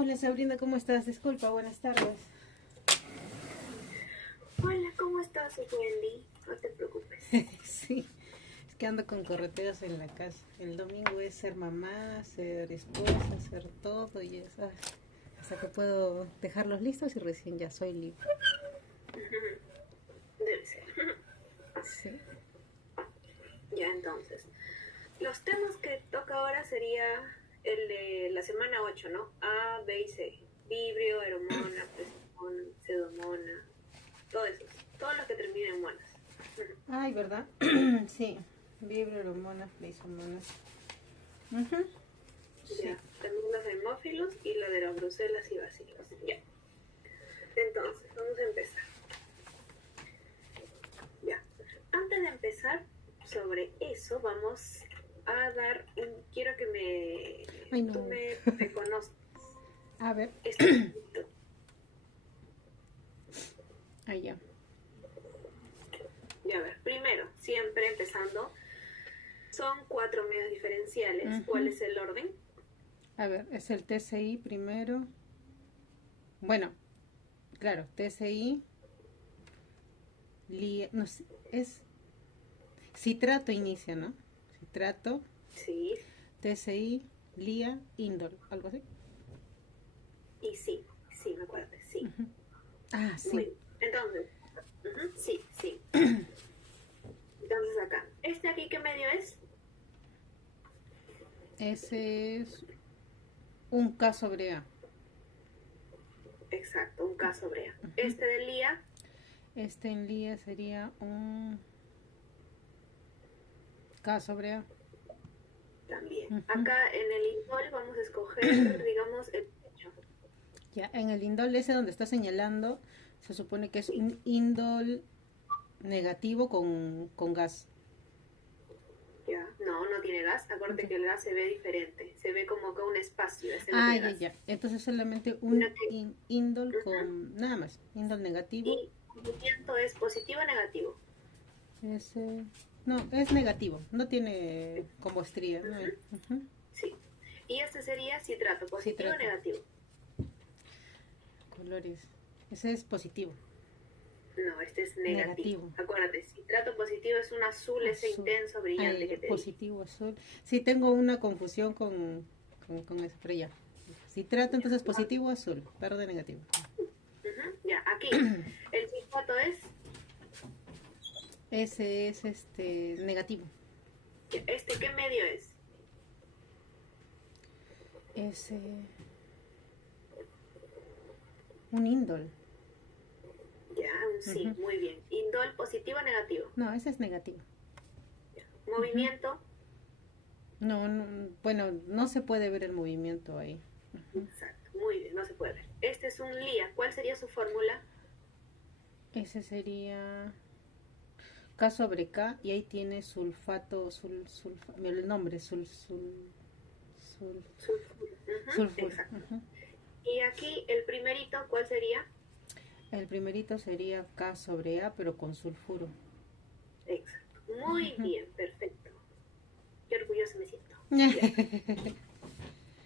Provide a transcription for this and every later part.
Hola Sabrina, ¿cómo estás? Disculpa, buenas tardes. Hola, ¿cómo estás, Wendy? No te preocupes. Sí, es que ando con correteos en la casa. El domingo es ser mamá, ser esposa, ser todo y es, hasta que puedo dejarlos listos y recién ya soy libre. Debe ser. Sí. Ya, entonces. Los temas que toca ahora sería el de la semana 8, ¿no? A, B y C. Vibrio, eromona, prestamona, pseudomona, todo eso. Todo lo que termina en monas. Ay, ¿verdad? Sí. Vibrio, hormonas, pleisomonas. Sí. Ya. También los hemófilos y la de las brucelas y bacilos. Ya. Entonces, vamos a empezar. Ya. Antes de empezar sobre eso, vamos a dar un... Quiero que Ay, tú no. me reconozcas A ver. este punto. Ahí ya. Ya, a ver, primero, siempre empezando, son 4 medios diferenciales. ¿Cuál es el orden? A ver, es el TCI primero. Bueno, claro, TCI, no sé, es citrato inicia, ¿no? Citrato, Sí, TCI, LIA, Indol, algo así. y sí, sí, me acuerdo, sí. Ah, Muy sí. bien. Entonces, sí, sí. Entonces acá, ¿este aquí qué medio es? Ese es un K sobre A. Exacto, un K sobre A. Este de Lía, Este en LIA sería un K sobre A. también. Acá en el indol vamos a escoger, digamos, el pecho. Ya, en el indol ese donde está señalando, se supone que es Sí, un indol negativo con gas. ya. No, no tiene gas. Acuérdate Ya. que el gas se ve diferente. Se ve como que un espacio. Este no Ah, tiene ya, gas. ya. Entonces solamente Sino un que, indol con nada más. Indol negativo. y el movimiento es positivo o negativo. Ese, no, es negativo. No tiene como estría. ¿No? Sí. Y este sería citrato, positivo o Citrato. negativo. Colores. Ese es positivo. No, este es negativo. Negativo. Acuérdate, citrato positivo es un azul, ese Azul. intenso, Ah, ya, brillante ya. que te dije. Positivo, azul. Sí, tengo una confusión con eso, pero ya. Citrato, Ya, entonces positivo, azul. Verde, negativo. ya, aquí. El citrato es, Ese es negativo. ya, este, ¿qué medio es? Ese. Un indol. Ya, un sí, muy bien. Indol, positivo o negativo. No, ese es negativo. Ya. Movimiento, No, no, bueno, no se puede ver el movimiento ahí. exacto, muy bien, no se puede ver. Este es un lía. ¿Cuál sería su fórmula? Ese sería K sobre K y ahí tiene sulfato, el nombre, Sulfuro. sulfuro. Exacto. Y aquí el primerito, ¿cuál sería? El primerito sería K sobre A, pero con sulfuro. Exacto. Muy bien, perfecto. Qué orgullosa me siento. Ya,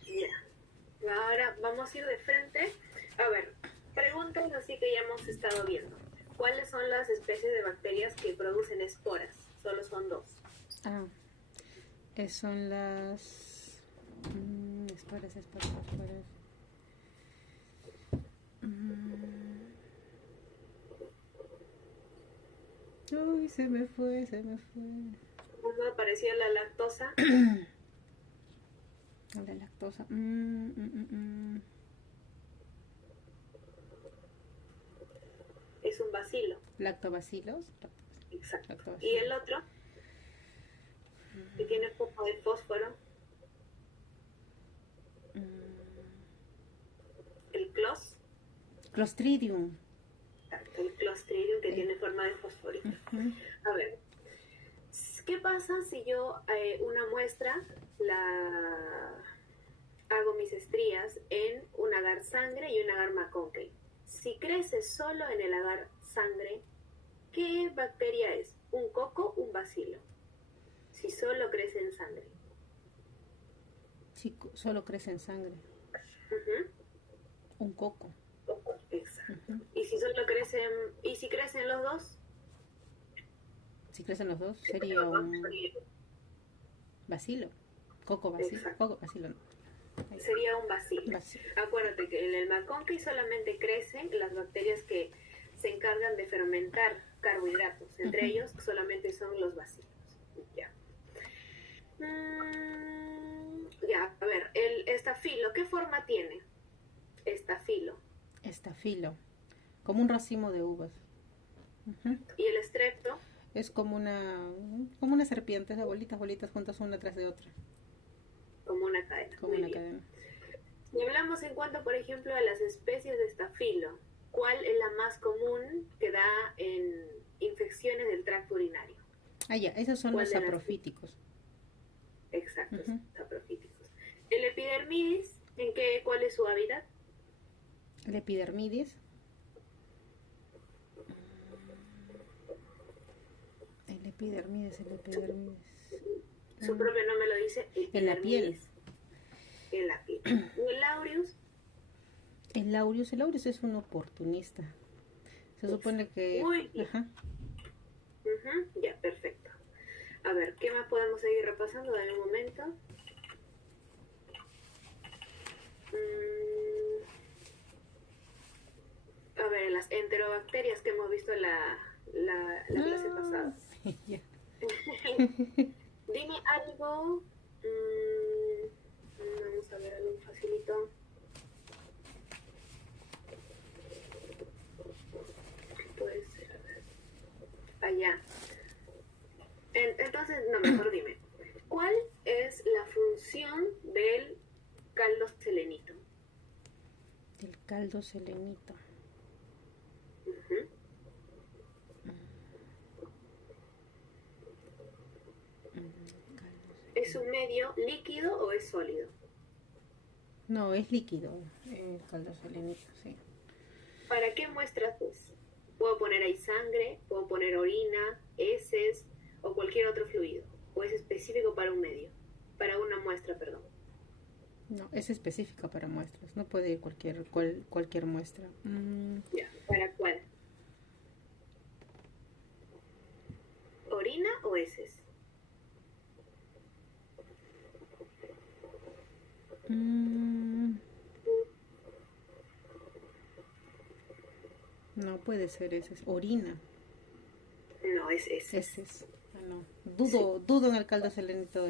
ya. Ahora vamos a ir de frente. A ver, preguntas así que ya hemos estado viendo. ¿Cuáles son las especies de bacterias que producen esporas? Solo son 2. Ah, son las... Esporas. Uy, se me fue. Una parecida a la lactosa. La lactosa. Es un bacilo. Lactobacilos. Exacto. ¿Y Lactobacilos. el otro? Que tiene poco de fósforo. El clos. Clostridium. Exacto, el clostridium que tiene forma de fosforito. A ver, ¿qué pasa si yo una muestra la hago mis estrías en un agar sangre y un agar McConkey? Si crece solo en el agar sangre, ¿qué bacteria es? ¿Un coco o un bacilo? Si solo crece en sangre. Sí, solo crece en sangre. Uh -huh. Un coco. Exacto. ¿Y si solo y si crecen los dos? Si crecen los dos, sería un bacilo. Coco bacilo. Exacto. Coco bacilo, no. Sería un bacilo. Acuérdate que en el McConkey solamente crecen las bacterias que se encargan de fermentar carbohidratos. Entre ellos solamente son los bacilos. Ya. Ya, a ver, el estafilo, ¿qué forma tiene? Estafilo. Estafilo. Como un racimo de uvas. ¿Y el estrepto? Es como una serpiente, de bolitas juntas una tras de otra. Como una cadena. Como una cadena. Y hablamos en cuanto, por ejemplo, a las especies de estafilo. ¿Cuál es la más común que da en infecciones del tracto urinario? Ah, ya, esos son los saprofíticos. Exacto, saprofíticos. ¿El epidermidis, cuál es su hábitat? El epidermidis. El epidermidis. Su propio nombre lo dice. En la piel. En la piel. ¿Y el aureus? El aureus es un oportunista. Se supone que... Muy bien. Ya, perfecto. A ver, ¿qué más podemos seguir repasando? Dame un momento. A ver, las enterobacterias que hemos visto la clase pasada. Ya. Dime algo. Vamos a ver algo facilito. ¿Qué puede ser? A ver. Allá. Entonces, no, mejor dime. ¿Cuál es la función del caldo selenito? Del caldo selenito. ¿Es un medio líquido o es sólido? No, es líquido el caldo selenito, sí. ¿Para qué muestras es? Puedo poner ahí sangre, puedo poner orina, heces o cualquier otro fluido. ¿O es específico para un medio? Para una muestra, perdón. No, es específica para muestras. No puede ir cualquier muestra. Ya, ¿para cuál? ¿Orina o heces? No puede ser heces. Orina. No, es heces. Heces. No. Dudo en el caldo selenito,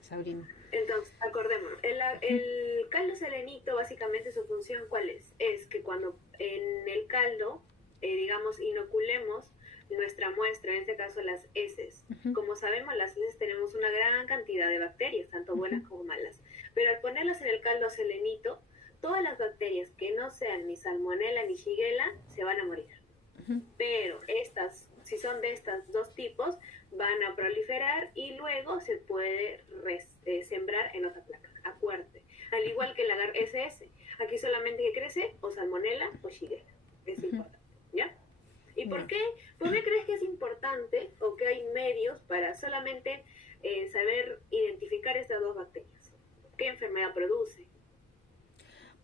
Sabrina. Entonces, acordémonos, el caldo selenito, básicamente su función, ¿cuál es? Es que cuando en el caldo, digamos, inoculemos nuestra muestra, en este caso las heces. Como sabemos, las heces tenemos una gran cantidad de bacterias, tanto buenas como malas. Pero al ponerlas en el caldo selenito, todas las bacterias que no sean ni salmonella ni shigella se van a morir. Pero estas, si son de estos dos tipos, van a proliferar y luego se puede sembrar en otra placa. Acuérdate. Al igual que el agar SS. Aquí solamente que crece o salmonella o shigella. Es importante. ¿Ya? ¿Y por qué crees que es importante o que hay medios para solamente saber identificar estas dos bacterias? ¿Qué enfermedad produce?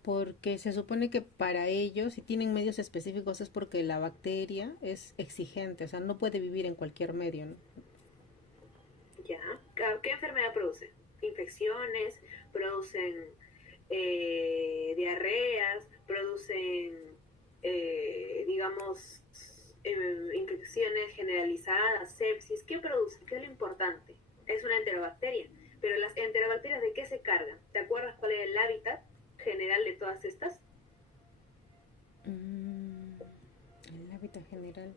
Porque se supone que para ellos, si tienen medios específicos, es porque la bacteria es exigente, o sea, no puede vivir en cualquier medio, ¿no? Ya. ¿Qué enfermedad produce? Infecciones, producen diarreas, producen, digamos, infecciones generalizadas, sepsis. ¿Qué produce? ¿Qué es lo importante? Es una enterobacteria. Pero las enterobacterias, ¿de qué se cargan? ¿Te acuerdas cuál es el hábitat general de todas estas? El hábitat general.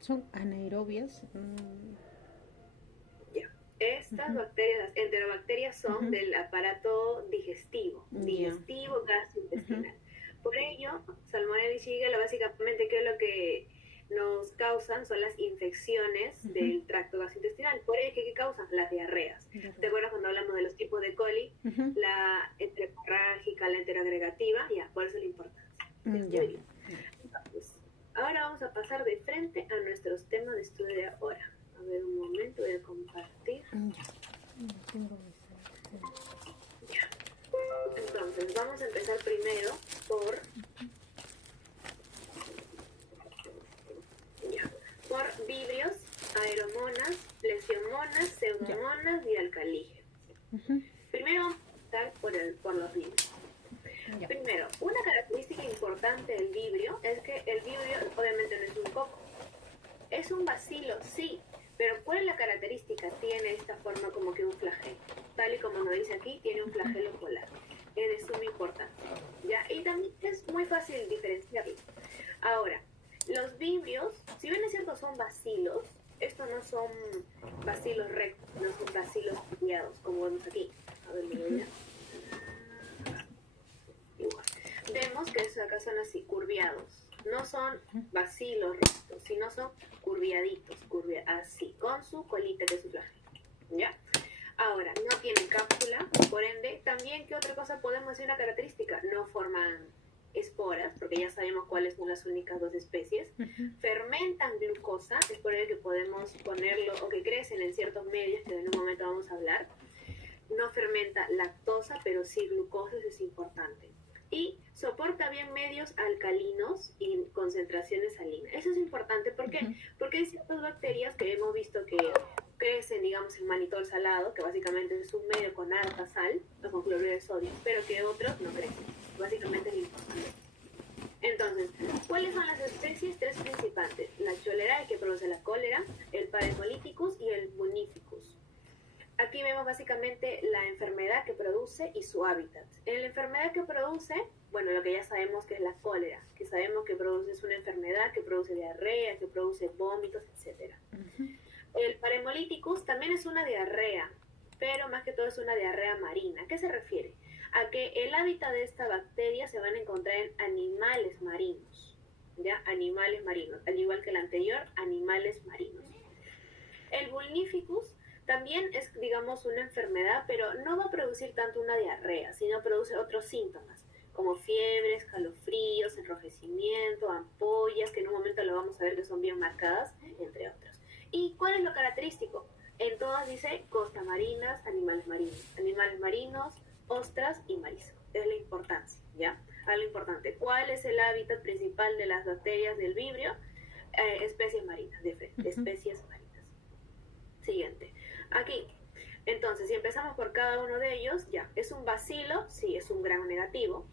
¿Son anaerobias? Ya. Estas bacterias, las enterobacterias, son del aparato digestivo, gastrointestinal. Por ello, salmonella y shigella, básicamente, ¿qué es lo que nos causan? Son las infecciones del tracto gastrointestinal. Por ello, ¿qué causan? Las diarreas. ¿Te acuerdas cuando hablamos de los tipos de coli? La enterorrágica, la enterogregativa, ya, por eso la importancia. Muy bien. Entonces, ahora vamos a pasar de frente a nuestros temas de estudio de ahora. por vibrios, aeromonas, plesiomonas, pseudomonas y alcalígenos. Primero vamos a empezar por los vibrios. Primero, una característica importante del vibrio es que el vibrio obviamente no es un coco. Es un bacilo, sí, pero ¿cuál es la característica? Tiene esta forma como que un flagelo. Tal y como nos dice aquí, tiene un flagelo polar. Es de suma importancia, ¿ya? Y también es muy fácil diferenciarlo. Ahora, los vibrios, si bien es cierto son bacilos, estos no son bacilos rectos, no son bacilos curviados, como vemos aquí. A ver, igual. Vemos que estos acá son así, curviados. No son bacilos rectos, sino son curviaditos, así, con su colita que es su flagelo, ¿ya? Ahora, no tienen cápsula, por ende, también, ¿qué otra cosa podemos decir una característica? No forman esporas, porque ya sabemos cuáles son las únicas dos especies. Fermentan glucosa, es por ello que podemos ponerlo, o que crecen en ciertos medios, que en un momento vamos a hablar. No fermenta lactosa, pero sí glucosa, eso es importante. Y soporta bien medios alcalinos y concentraciones salinas. Eso es importante, ¿por qué? Porque hay ciertas bacterias que hemos visto que crecen, digamos, en manitol salado, que básicamente es un medio con harta sal, o con cloruro de sodio, pero que otros no crecen. Básicamente es lo importante. Entonces, ¿cuáles son las especies? Tres principales. La Cholerae, que produce la cólera, el Parhemolyticus y el Bunificus. Aquí vemos básicamente la enfermedad que produce y su hábitat. En la enfermedad que produce, bueno, lo que ya sabemos que es la cólera, que sabemos que produce, es una enfermedad que produce diarrea, que produce vómitos, etc. El Parhemolyticus también es una diarrea, pero más que todo es una diarrea marina. ¿A qué se refiere? A que el hábitat de esta bacteria se van a encontrar en animales marinos, ¿ya? Animales marinos, al igual que el anterior, animales marinos. El Bunificus también es, digamos, una enfermedad, pero no va a producir tanto una diarrea, sino produce otros síntomas, como fiebre, escalofríos, enrojecimiento, ampollas, que en un momento lo vamos a ver que son bien marcadas, entre otros. ¿Y cuál es lo característico? En todas dice costa marinas, animales marinos, ostras y marisco. Es la importancia, ¿ya? Algo importante. ¿Cuál es el hábitat principal de las bacterias del vibrio? Especies marinas, especies marinas. Siguiente. Aquí, entonces, si empezamos por cada uno de ellos, ya, ¿es un bacilo? Sí, es un gram negativo.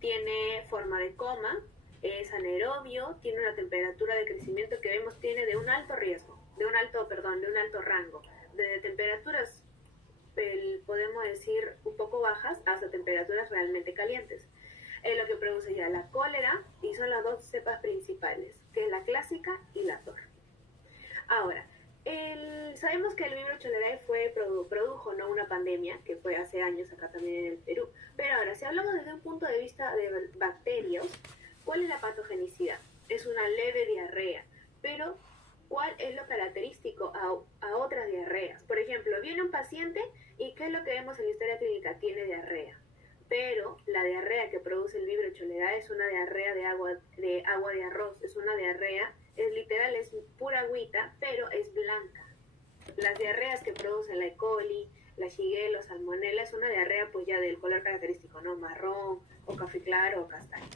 Tiene forma de coma, es anaerobio, tiene una temperatura de crecimiento que vemos tiene de un alto riesgo, de un alto rango, desde temperaturas, podemos decir, un poco bajas hasta temperaturas realmente calientes. Es lo que produce ya la cólera y son las dos cepas principales, que es la clásica y la tor. Ahora, sabemos que el Vibrio cholerae produjo, ¿no?, una pandemia, que fue hace años acá también en el Perú. Pero ahora, si hablamos desde un punto de vista de bacterias, ¿cuál es la patogenicidad? Es una leve diarrea, pero ¿cuál es lo característico a otras diarreas? Por ejemplo, viene un paciente y ¿qué es lo que vemos en la historia clínica? Tiene diarrea. Pero la diarrea que produce el Vibrio cholerae es una diarrea de agua de arroz, es una diarrea, es literal, es pura agüita, pero es blanca. Las diarreas que producen la E. coli, la Shigella, salmonella, es una diarrea pues ya del color característico, ¿no? Marrón, o café claro, o castaño.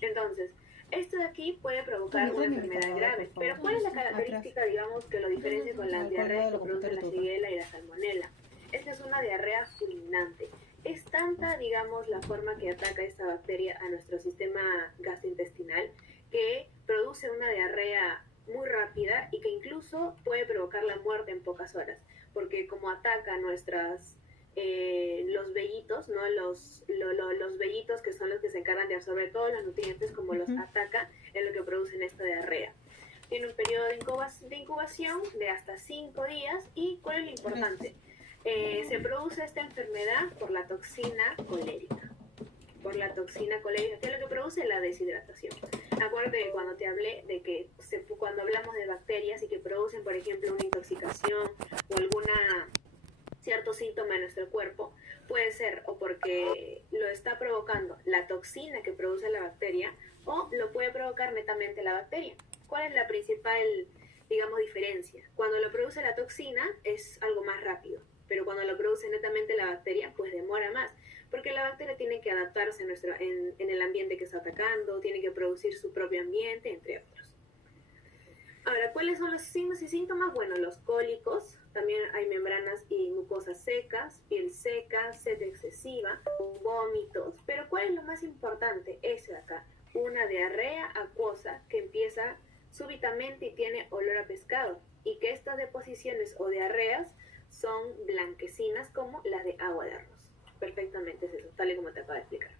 Entonces, esto de aquí puede provocar una enfermedad grave. Pero ¿cuál es la característica, digamos, que lo diferencia con las diarreas que producen la Shigella y la salmonella? Es que es una diarrea fulminante. Es tanta, digamos, la forma que ataca esta bacteria a nuestro sistema gastrointestinal que produce una diarrea muy rápida y que incluso puede provocar la muerte en pocas horas, porque como ataca nuestras los vellitos, ¿no? Los vellitos, que son los que se encargan de absorber todos los nutrientes, como los ataca, es lo que producen esta diarrea. Tiene un periodo de incubación de hasta 5 días. ¿Y cuál es lo importante? Se produce esta enfermedad por la toxina colérica. Por la toxina colérica, que es lo que produce la deshidratación. Acuérdate que cuando te hablé de que cuando hablamos de bacterias y que producen, por ejemplo, una intoxicación o alguna cierto síntoma en nuestro cuerpo, puede ser o porque lo está provocando la toxina que produce la bacteria, o lo puede provocar netamente la bacteria. ¿Cuál es la principal, digamos, diferencia? Cuando lo produce la toxina es algo más rápido, pero cuando lo produce netamente la bacteria, pues demora más, porque la bacteria tiene que adaptarse en el ambiente que está atacando, tiene que producir su propio ambiente, entre otros. Ahora, ¿Cuáles son los signos y síntomas? Bueno, los cólicos, también hay membranas y mucosas secas, piel seca, sed excesiva, vómitos. Pero ¿cuál es lo más importante? Eso de acá, una diarrea acuosa que empieza súbitamente y tiene olor a pescado. Y que estas deposiciones o diarreas son blanquecinas como las de agua de arroz. Perfectamente es eso, tal y como te acabo de explicar.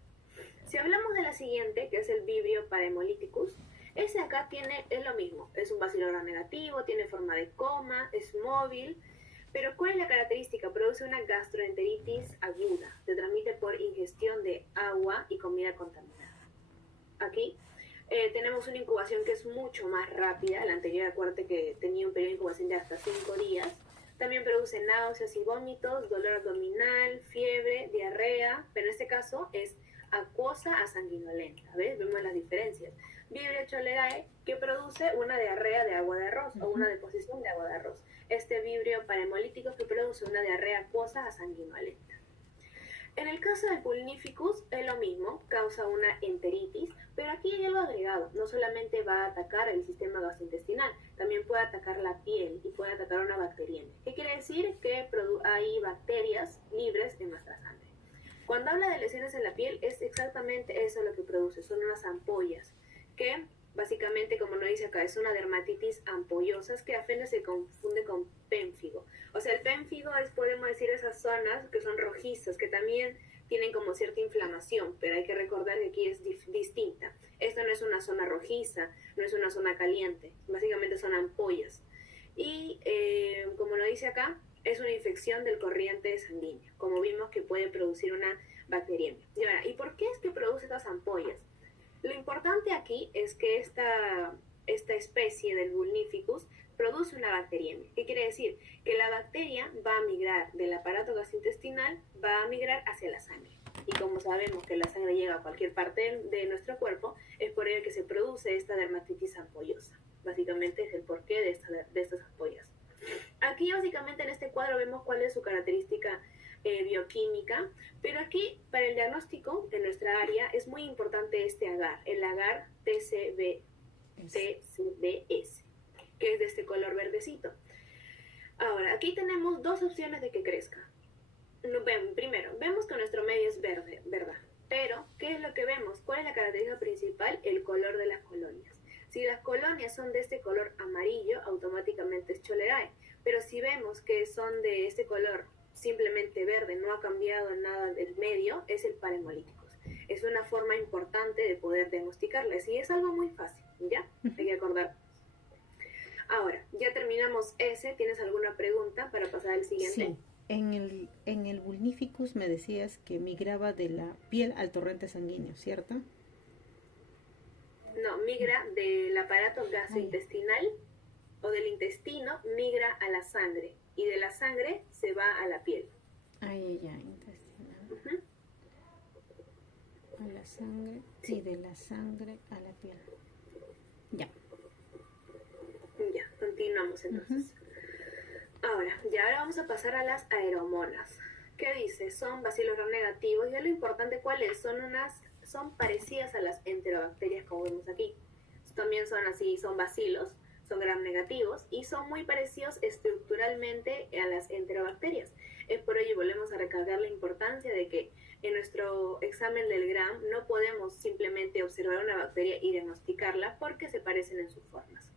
Si hablamos de la siguiente, que es el Vibrio parahemolyticus, ese acá es lo mismo, es un bacilo gram negativo, tiene forma de coma, es móvil, pero ¿cuál es la característica? Produce una gastroenteritis aguda, se transmite por ingestión de agua y comida contaminada. Aquí tenemos una incubación que es mucho más rápida, la anterior acuérdate que tenía un periodo de incubación de hasta 5 días, también produce náuseas y vómitos, dolor abdominal, fiebre, diarrea, pero en este caso es acuosa a sanguinolenta, ¿ves? Vemos las diferencias. Vibrio cholerae, que produce una diarrea de agua de arroz o una deposición de agua de arroz. Este vibrio parahemolyticus que produce una diarrea acuosa a sanguinolenta. En el caso del pulnificus es lo mismo, causa una enteritis, pero aquí hay algo agregado. No solamente va a atacar el sistema gastrointestinal, también puede atacar la piel y puede atacar una bacteriemia. ¿Qué quiere decir? Que hay bacterias libres en nuestra sangre. Cuando habla de lesiones en la piel, es exactamente eso lo que produce, son unas ampollas, que básicamente, como lo dice acá, es una dermatitis ampollosa, que a veces se confunde con pénfigo. O sea, el pénfigo es, podemos decir, esas zonas que son rojizas, que también tienen como cierta inflamación, pero hay que recordar que aquí es distinta. Esto no es una zona rojiza, no es una zona caliente, básicamente son ampollas. Y como lo dice acá, es una infección del corriente sanguíneo, como vimos que puede producir una bacteriemia. Y ahora, ¿y por qué es que produce estas ampollas? Lo importante aquí es que esta especie del Vulnificus produce una bacteriemia. ¿Qué quiere decir? Que la bacteria va a migrar del aparato gastrointestinal, va a migrar hacia la sangre. Y como sabemos que la sangre llega a cualquier parte de nuestro cuerpo, es por ello que se produce esta dermatitis ampollosa. Básicamente es el porqué de estas ampollas. Aquí básicamente en este cuadro vemos cuál es su característica bioquímica, pero aquí para el diagnóstico en nuestra área es muy importante este agar, el agar TCBS, que es de este color verdecito. Ahora, aquí tenemos dos opciones de que crezca. Primero, vemos que nuestro medio es verde, ¿verdad? Pero, ¿qué es lo que vemos? ¿Cuál es la característica principal? El color de las colonias. Si las colonias son de este color amarillo, automáticamente es cholerae. Pero si vemos que son de este color simplemente verde, no ha cambiado nada del medio, es el parahemolyticus. Es una forma importante de poder diagnosticarles y es algo muy fácil, ¿ya? Hay que acordar. Ahora, ya terminamos ese. ¿Tienes alguna pregunta para pasar al siguiente? Sí. En el Vulnificus me decías que migraba de la piel al torrente sanguíneo, ¿cierto? No, migra del aparato gastrointestinal o del intestino, migra a la sangre y de la sangre se va a la piel. Intestinal. A la sangre, sí, de la sangre a la piel. Ya. Ya, continuamos entonces. Ahora vamos a pasar a las aeromonas. ¿Qué dice? Son bacilos gram negativos y lo importante cuál es, son parecidas a las enterobacterias como vemos aquí. También son así, son bacilos, son gram negativos y son muy parecidos estructuralmente a las enterobacterias. Es por ello volvemos a recalcar la importancia de que en nuestro examen del gram no podemos simplemente observar una bacteria y diagnosticarla porque se parecen en sus formas.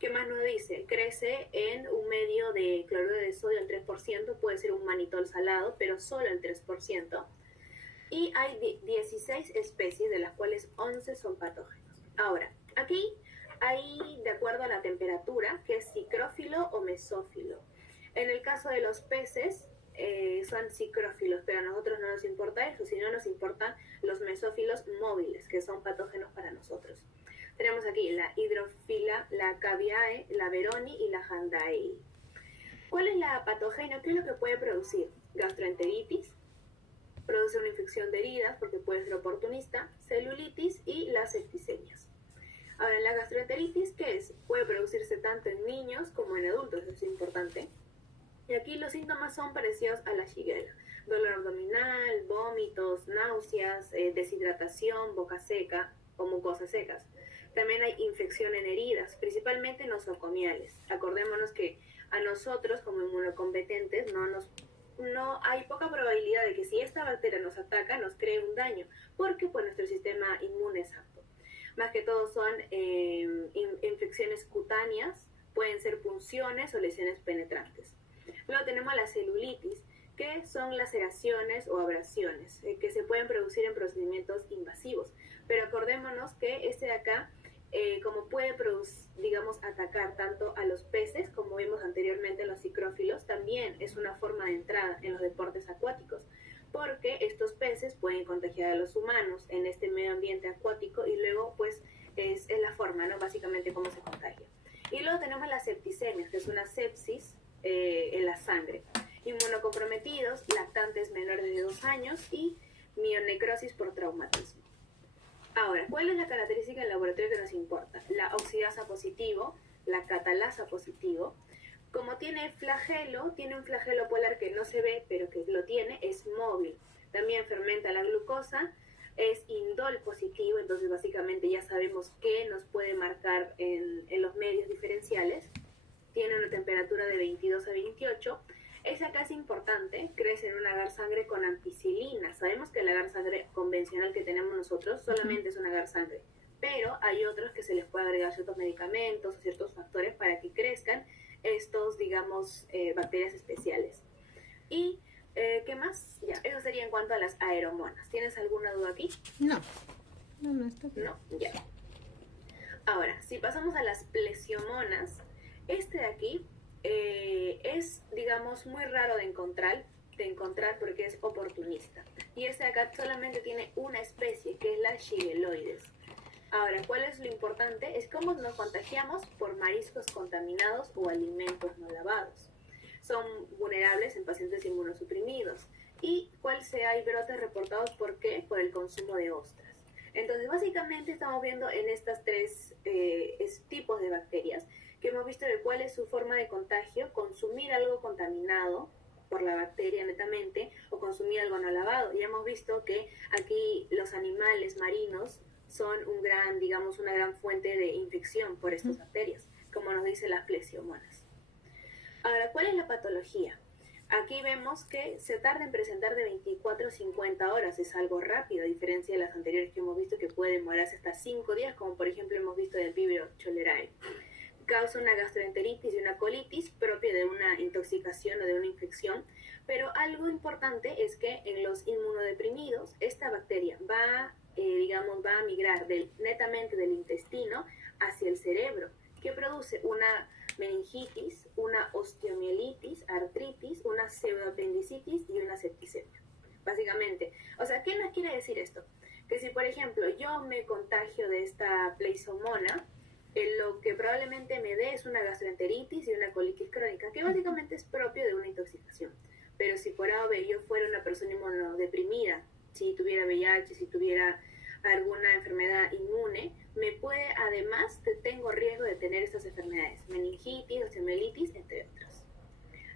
¿Qué más nos dice? Crece en un medio de cloruro de sodio al 3%, puede ser un manitol salado, pero solo el 3%. Y hay 16 especies, de las cuales 11 son patógenos. Ahora, aquí hay, de acuerdo a la temperatura, que es psicrófilo o mesófilo. En el caso de los peces, son psicrófilos, pero a nosotros no nos importa eso, sino nos importan los mesófilos móviles, que son patógenos para nosotros. Tenemos aquí la hidrofila, la caviae, la veroni y la handaei. ¿Cuál es la patogenia? ¿Qué es lo que puede producir? Gastroenteritis, produce una infección de heridas porque puede ser oportunista, celulitis y las septicemias. Ahora, la gastroenteritis, ¿qué es? Puede producirse tanto en niños como en adultos, eso es importante. Y aquí los síntomas son parecidos a la shigella. Dolor abdominal, vómitos, náuseas, deshidratación, boca seca o mucosas secas. También hay infección en heridas, principalmente nosocomiales. Acordémonos que a nosotros como inmunocompetentes no hay poca probabilidad de que si esta bacteria nos ataca nos cree un daño, porque pues nuestro sistema inmune es apto. Más que todo son infecciones cutáneas, pueden ser punciones o lesiones penetrantes. Luego tenemos la celulitis, que son laceraciones o abrasiones, que se pueden producir en procedimientos invasivos. Pero acordémonos que este de acá, como puede digamos, atacar tanto a los peces, como vimos anteriormente en los cicrófilos, también es una forma de entrada en los deportes acuáticos, porque estos peces pueden contagiar a los humanos en este medio ambiente acuático y luego pues es la forma, ¿no? Básicamente cómo se contagia. Y luego tenemos las septicemias, que es una sepsis en la sangre. Inmunocomprometidos, lactantes menores de 2 años y mionecrosis por traumatismo. Ahora, ¿cuál es la característica del laboratorio que nos importa? La oxidasa positivo, la catalasa positivo. Como tiene un flagelo polar que no se ve, pero que lo tiene, es móvil. También fermenta la glucosa, es indol positivo, entonces básicamente ya sabemos qué nos puede marcar en los medios diferenciales. Tiene una temperatura de 22 a 28. Esa acá es importante, crece en un agar sangre con ampicilina. Sabemos que el agar sangre convencional que tenemos nosotros solamente es un agar sangre, pero hay otros que se les puede agregar ciertos medicamentos o ciertos factores para que crezcan estos, digamos, bacterias especiales. Y, ¿qué más? Ya, eso sería en cuanto a las aeromonas. ¿Tienes alguna duda aquí? No, está bien. No, ya. Ahora, si pasamos a las plesiomonas, este de aquí es, digamos, muy raro de encontrar porque es oportunista. Y este de acá solamente tiene una especie, que es la Shigeloides. Ahora, ¿cuál es lo importante? Es cómo nos contagiamos por mariscos contaminados o alimentos no lavados. Son vulnerables en pacientes inmunosuprimidos. ¿Y hay brotes reportados por qué? Por el consumo de ostras. Entonces, básicamente estamos viendo en estas tres tipos de bacterias que hemos visto de cuál es su forma de contagio: consumir algo contaminado por la bacteria netamente o consumir algo no lavado. Ya hemos visto que aquí los animales marinos son una gran fuente de infección por estas bacterias, como nos dicen las plesiomonas. Ahora, ¿cuál es la patología? Aquí vemos que se tarda en presentar de 24 a 50 horas, es algo rápido, a diferencia de las anteriores que hemos visto que puede demorarse hasta 5 días, como por ejemplo hemos visto del Vibrio cholerae. Causa una gastroenteritis y una colitis propia de una intoxicación o de una infección, pero algo importante es que en los inmunodeprimidos esta bacteria va a migrar netamente del intestino hacia el cerebro, que produce una meningitis, una osteomielitis, artritis, una pseudoapendicitis y una septicemia. Básicamente, o sea, ¿qué nos quiere decir esto? Que si, por ejemplo, yo me contagio de esta pleisomona, lo que probablemente me dé es una gastroenteritis y una colitis crónica, que básicamente es propio de una intoxicación. Pero si por A o B yo fuera una persona inmunodeprimida, si tuviera VIH, si tuviera alguna enfermedad inmune, tengo riesgo de tener estas enfermedades: meningitis, osteomielitis, entre otras.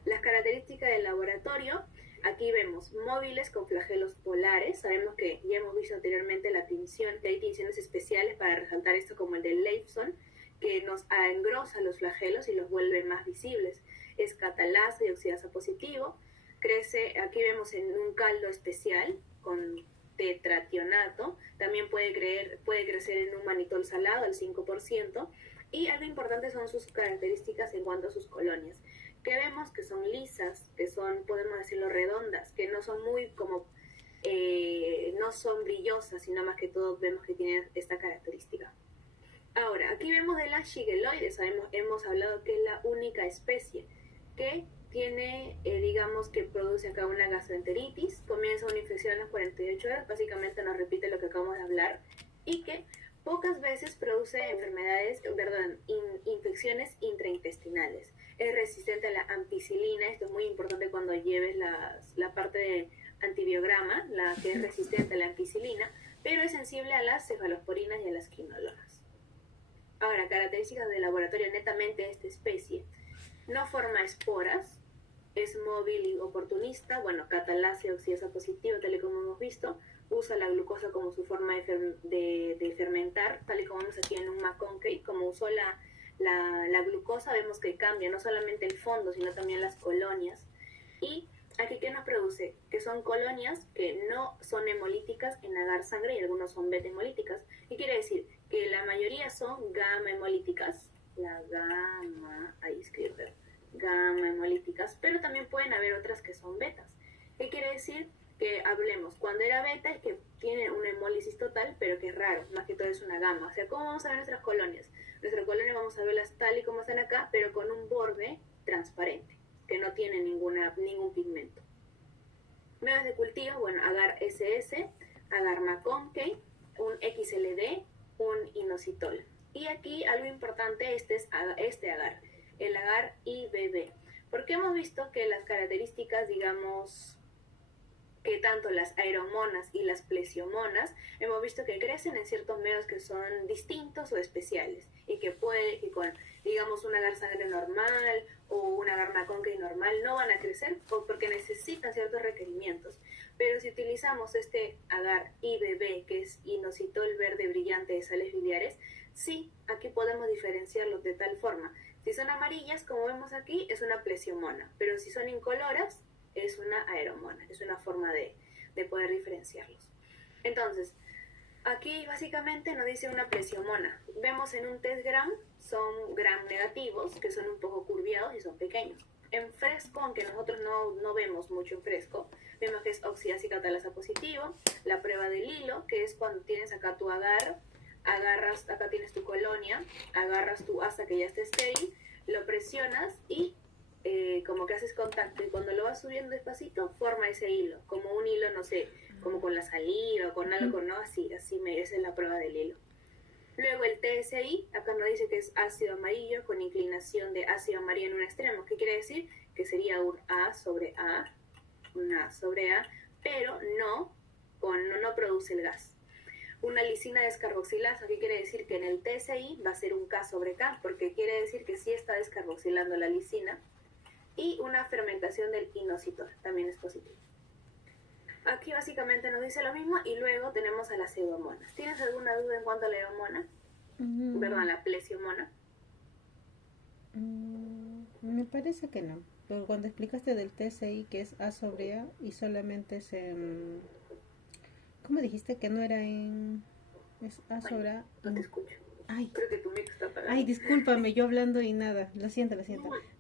Las características del laboratorio, aquí vemos móviles con flagelos polares. Sabemos que ya hemos visto anteriormente la tinción, que hay tinciones especiales para resaltar esto, como el de Leibson, que nos engrosa los flagelos y los vuelve más visibles. Es catalasa y oxidasa positivo. Crece, aquí vemos en un caldo especial con tetrationato. También puede crecer en un manitol salado al 5%. Y algo importante son sus características en cuanto a sus colonias, que vemos que son lisas, que son, podemos decirlo, redondas, que no son no son brillosas, sino más que todo vemos que tienen esta característica. Ahora, aquí vemos de las Shigeloides. Hemos hablado que es la única especie que tiene, que produce acá una gastroenteritis, comienza una infección a las 48 horas, básicamente nos repite lo que acabamos de hablar, y que pocas veces produce infecciones intraintestinales. Es resistente a la ampicilina. Esto es muy importante cuando lleves la parte de antibiograma, la que es resistente a la ampicilina, pero es sensible a las cefalosporinas y a las quinolonas. Ahora, características de laboratorio netamente de esta especie: no forma esporas, es móvil y oportunista, catalasa y oxidasa positivo, tal y como hemos visto, usa la glucosa como su forma de fermentar, tal y como vemos aquí en un McConkey, como usó la glucosa, vemos que cambia no solamente el fondo, sino también las colonias. Y aquí, ¿qué nos produce? Que son colonias que no son hemolíticas en agar sangre y algunos son beta hemolíticas. ¿Qué quiere decir? Que la mayoría son gamma hemolíticas, la gamma, ahí escribe, gamma hemolíticas, pero también pueden haber otras que son betas. ¿Qué quiere decir? Que hablemos, cuando era beta es que tiene una hemólisis total, pero que es raro, más que todo es una gamma. O sea, ¿cómo vamos a ver nuestras colonias? Nuestras colonias vamos a verlas tal y como están acá, pero con un borde transparente, que no tiene ningún pigmento. Medios de cultivo, bueno, agar SS, agar McConkey, un XLD, un inositol. Y aquí algo importante, este agar, el agar IBB, porque hemos visto que las características, digamos, que tanto las aeromonas y las plesiomonas hemos visto que crecen en ciertos medios que son distintos o especiales y que puede que con, digamos, un agar sangre normal o un agar McConkey normal no van a crecer porque necesitan ciertos requerimientos. Pero si utilizamos este agar IBB, que es inositol verde brillante de sales biliares, sí, aquí podemos diferenciarlos de tal forma. Si son amarillas, como vemos aquí, es una plesiomona, pero si son incoloras, es una aeromona, es una forma de poder diferenciarlos. Entonces, aquí básicamente nos dice una plesiomona. Vemos en un test gram, son gram negativos, que son un poco curviados y son pequeños. En fresco, aunque nosotros no vemos mucho en fresco, vemos que es oxidasa catalasa positivo, la prueba del hilo, que es cuando tienes acá tu agar, agarras, acá tienes tu colonia, agarras tu asa que ya está estéril, lo presionas y como que haces contacto y cuando lo vas subiendo despacito forma ese hilo, como un hilo, no sé, como con la saliva o con algo, ¿no? Así esa es la prueba del hilo. Luego el TSI, acá nos dice que es ácido amarillo con inclinación de ácido amarillo en un extremo. ¿Qué quiere decir? Que sería un A sobre A, una A sobre A, pero no produce el gas. Una lisina descarboxilasa, ¿qué quiere decir? Que en el TSI va a ser un K sobre K, porque quiere decir que sí está descarboxilando la lisina. Y una fermentación del inositol, también es positivo. Aquí básicamente nos dice lo mismo y luego tenemos a las pseudomonas. ¿Tienes alguna duda en cuanto a la aeromona? Perdón, la plesiomona. Me parece que no. Pero cuando explicaste del TSI, que es A sobre A y solamente es en... ¿Cómo dijiste que no era en... es A sobre A? No te escucho. Ay, creo que tu micro está apagado. Ay, discúlpame, yo hablando y nada. Lo siento.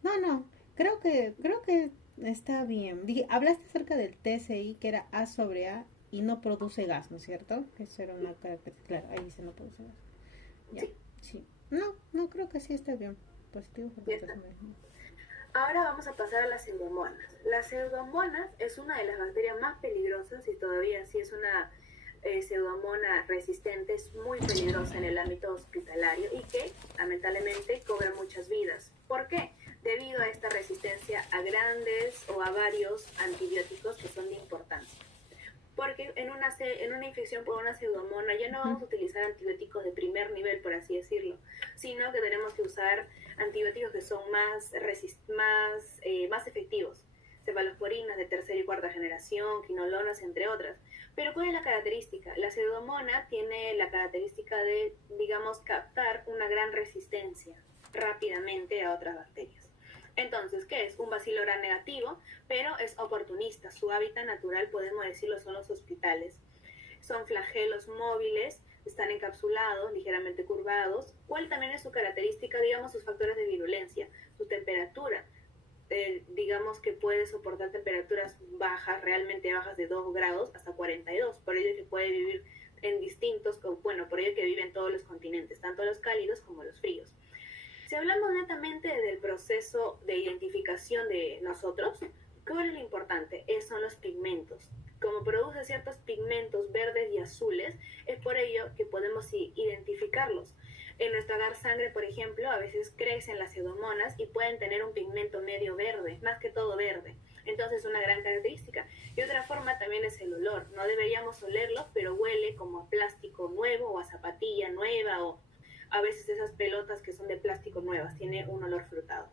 No. Creo que está bien. Dije, hablaste acerca del TSI, que era A sobre A y no produce gas, ¿no es cierto? Eso era una característica. Claro, ahí dice no produce gas. Ya, sí. No, creo que sí está bien. Positivo. Ahora vamos a pasar a las pseudomonas. Las pseudomonas es una de las bacterias más peligrosas y todavía sí es una pseudomona resistente, es muy peligrosa en el ámbito hospitalario y que lamentablemente cobra muchas vidas. ¿Por qué? Debido a esta resistencia a grandes o a varios antibióticos que son de importancia. Porque en una infección por una pseudomona ya no vamos a utilizar antibióticos de primer nivel, por así decirlo, sino que tenemos que usar antibióticos que son más efectivos, cefalosporinas de tercera y cuarta generación, quinolonas, entre otras. Pero ¿cuál es la característica? La pseudomona tiene la característica de, digamos, captar una gran resistencia rápidamente a otras bacterias. Entonces, ¿qué es? Un bacilo gram negativo, pero es oportunista. Su hábitat natural, podemos decirlo, son los hospitales. Son flagelos móviles, están encapsulados, ligeramente curvados. ¿Cuál también es su característica? Digamos, sus factores de virulencia, su temperatura. Digamos que puede soportar temperaturas bajas, realmente bajas de 2 grados hasta 42. Por ello que puede vivir en distintos, por ello que vive en todos los continentes, tanto los cálidos como los fríos. Si hablamos netamente del proceso de identificación de nosotros, ¿cuál es lo importante? Son los pigmentos. Como produce ciertos pigmentos verdes y azules, es por ello que podemos identificarlos. En nuestro agar sangre, por ejemplo, a veces crecen las pseudomonas y pueden tener un pigmento medio verde, más que todo verde. Entonces es una gran característica. Y otra forma también es el olor. No deberíamos olerlos, pero huele como a plástico nuevo o a zapatilla nueva o a veces esas pelotas que son de plástico nuevas, tiene un olor frutado.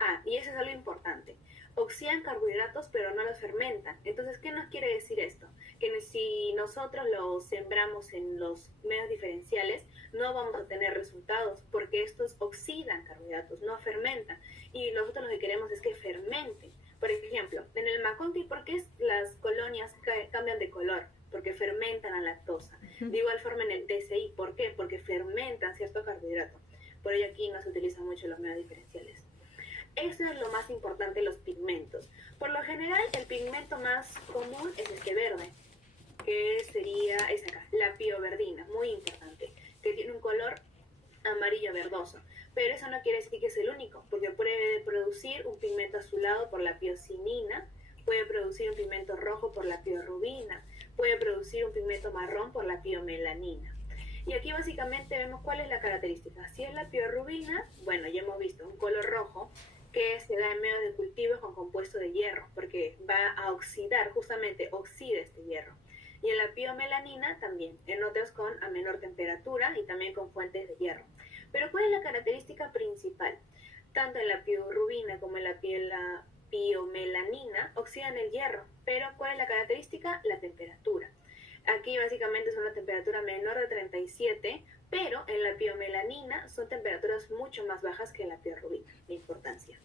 Ah, y eso es algo importante. Oxidan carbohidratos, pero no los fermentan. Entonces, ¿qué nos quiere decir esto? Que si nosotros los sembramos en los medios diferenciales, no vamos a tener resultados, porque estos oxidan carbohidratos, no fermentan. Y nosotros lo que queremos es que fermenten. Por ejemplo, en el maconte, ¿por qué las colonias cambian de color? Porque fermentan la lactosa. De igual forma en el TCI, ¿por qué? Porque fermentan cierto carbohidrato. Por ello aquí no se utilizan mucho los medios diferenciales. Eso es lo más importante, los pigmentos. Por lo general, el pigmento más común es este verde, que sería esa acá, la pioverdina, muy importante, que tiene un color amarillo verdoso. Pero eso no quiere decir que es el único, porque puede producir un pigmento azulado por la piocinina, puede producir un pigmento rojo por la piorubina, puede producir un pigmento marrón por la piomelanina. Y aquí básicamente vemos cuál es la característica. Si es la piorubina, bueno, ya hemos visto un color rojo que se da en medio de cultivos con compuesto de hierro, porque va a oxidar, justamente oxida este hierro. Y en la piomelanina también, en otras con a menor temperatura y también con fuentes de hierro. Pero ¿cuál es la característica principal? Tanto en la piorubina como en la piomelanina oxidan el hierro, pero ¿cuál es la característica? La temperatura. Aquí básicamente es una temperatura menor de 37, pero en la piomelanina son temperaturas mucho más bajas que en la piorubina, la importancia.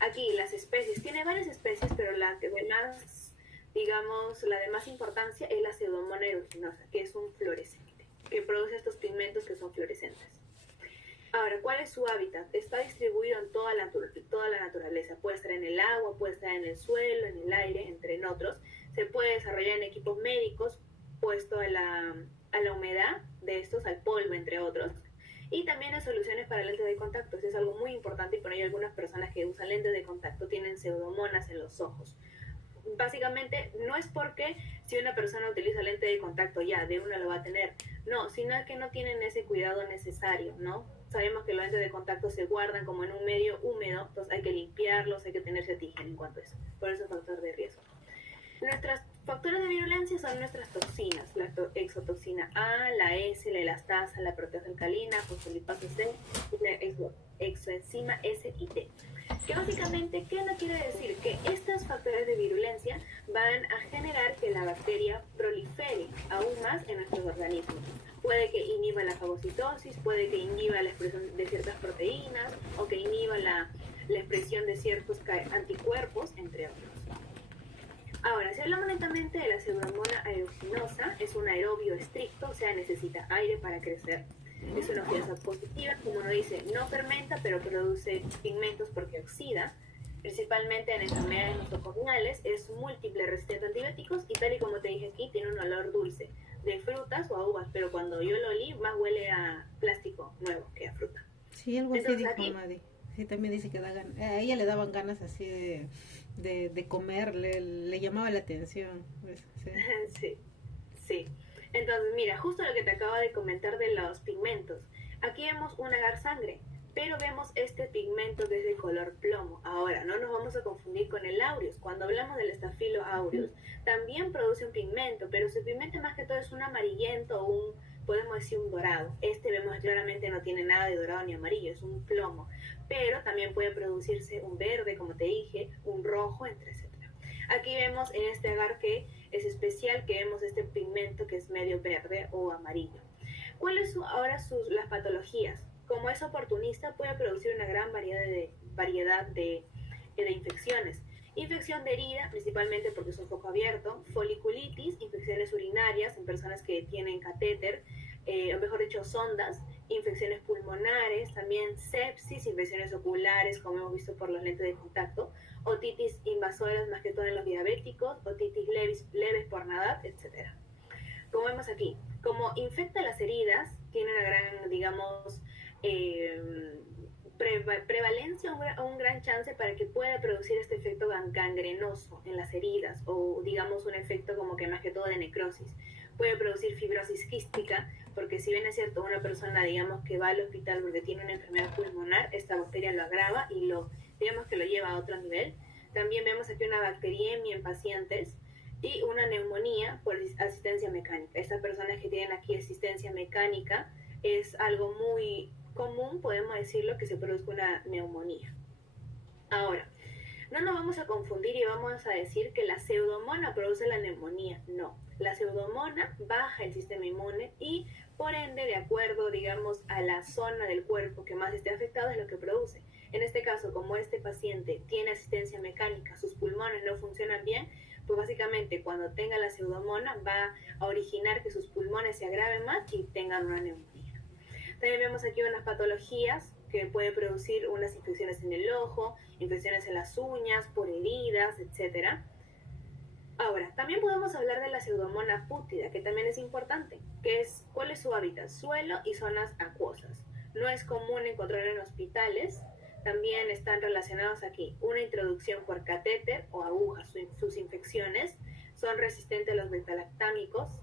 Aquí las especies, tiene varias especies, pero la de más, digamos, la de más importancia es la Pseudomonas aeruginosa, que es un fluorescente, que produce estos pigmentos que son fluorescentes. Ahora, ¿cuál es su hábitat? Está distribuido en toda la naturaleza. Puede estar en el agua, puede estar en el suelo, en el aire, entre otros. Se puede desarrollar en equipos médicos, puesto a la humedad de estos, al polvo, entre otros. Y también en soluciones para lentes de contacto. Eso es algo muy importante y por ello algunas personas que usan lentes de contacto tienen pseudomonas en los ojos. Básicamente no es porque si una persona utiliza lente de contacto ya de una lo va a tener, no, sino es que no tienen ese cuidado necesario, ¿no? Sabemos que los lentes de contacto se guardan como en un medio húmedo, entonces hay que limpiarlos, hay que tenerse higiene en cuanto a eso, por eso es factor de riesgo. Nuestros factores de virulencia son nuestras toxinas, la exotoxina A, la S, la elastasa, la proteasa alcalina, fosfolipasa C y la exoenzima S y T. Que básicamente, ¿qué no quiere decir? Que estos factores de virulencia van a generar que la bacteria prolifere aún más en nuestros organismos. Puede que inhiba la fagocitosis, puede que inhiba la expresión de ciertas proteínas o que inhiba la expresión de ciertos anticuerpos, entre otros. Ahora, si hablamos netamente de la Pseudomonas aeruginosa, es un aerobio estricto, o sea, necesita aire para crecer. Es una oxidasa positiva, como uno dice, no fermenta, pero produce pigmentos porque oxida, principalmente en enfermedades nosocomiales, es múltiple, resistente a antibióticos y tal y como te dije aquí, tiene un olor dulce de frutas o a uvas, pero cuando yo lo olí, más huele a plástico nuevo que a fruta. Sí, algo así dijo Madi. Sí, también dice que a ella le daban ganas así de comer, le llamaba la atención. Pues, sí. Sí, sí. Entonces, mira, justo lo que te acabo de comentar de los pigmentos. Aquí vemos un agar sangre, pero vemos este pigmento que es de color plomo. Ahora, no nos vamos a confundir con el aureus. Cuando hablamos del Staphylo aureus, también produce un pigmento, pero su pigmento más que todo es un amarillento o podemos decir un dorado. Este vemos claramente no tiene nada de dorado ni amarillo, es un plomo. Pero también puede producirse un verde, como te dije, un rojo, etc. Aquí vemos en este agar que es especial, que vemos este pigmento que es medio verde o amarillo. ¿Cuáles son ahora las patologías? Como es oportunista, puede producir una gran variedad de infecciones. Infección de herida, principalmente porque es un foco abierto, foliculitis, infecciones urinarias en personas que tienen catéter, o mejor dicho, sondas, infecciones pulmonares, también sepsis, infecciones oculares, como hemos visto por los lentes de contacto, otitis invasoras, más que todo en los diabéticos, otitis leves por nadar, etc. Como vemos aquí, como infecta las heridas, tiene una gran, digamos, prevalencia o un gran chance para que pueda producir este efecto gangrenoso en las heridas o digamos un efecto como que más que todo de necrosis. Puede producir fibrosis quística, porque si bien es cierto una persona digamos que va al hospital porque tiene una enfermedad pulmonar, esta bacteria lo agrava y digamos que lo lleva a otro nivel. También vemos aquí una bacteriemia en pacientes y una neumonía por asistencia mecánica. Estas personas que tienen aquí asistencia mecánica es algo muy común, podemos decirlo, que se produzca una neumonía. Ahora, no nos vamos a confundir y vamos a decir que la pseudomona produce la neumonía. No, la pseudomona baja el sistema inmune y por ende, de acuerdo, digamos, a la zona del cuerpo que más esté afectada es lo que produce. En este caso, como este paciente tiene asistencia mecánica, sus pulmones no funcionan bien, pues básicamente cuando tenga la pseudomona va a originar que sus pulmones se agraven más y tengan una neumonía. También vemos aquí unas patologías que pueden producir unas infecciones en el ojo, infecciones en las uñas, por heridas, etc. Ahora, también podemos hablar de la pseudomonas pútida, que también es importante, que es cuál es su hábitat, suelo y zonas acuosas. No es común encontrarlo en hospitales, también están relacionados aquí una introducción por catéter o agujas, sus infecciones son resistentes a los betalactámicos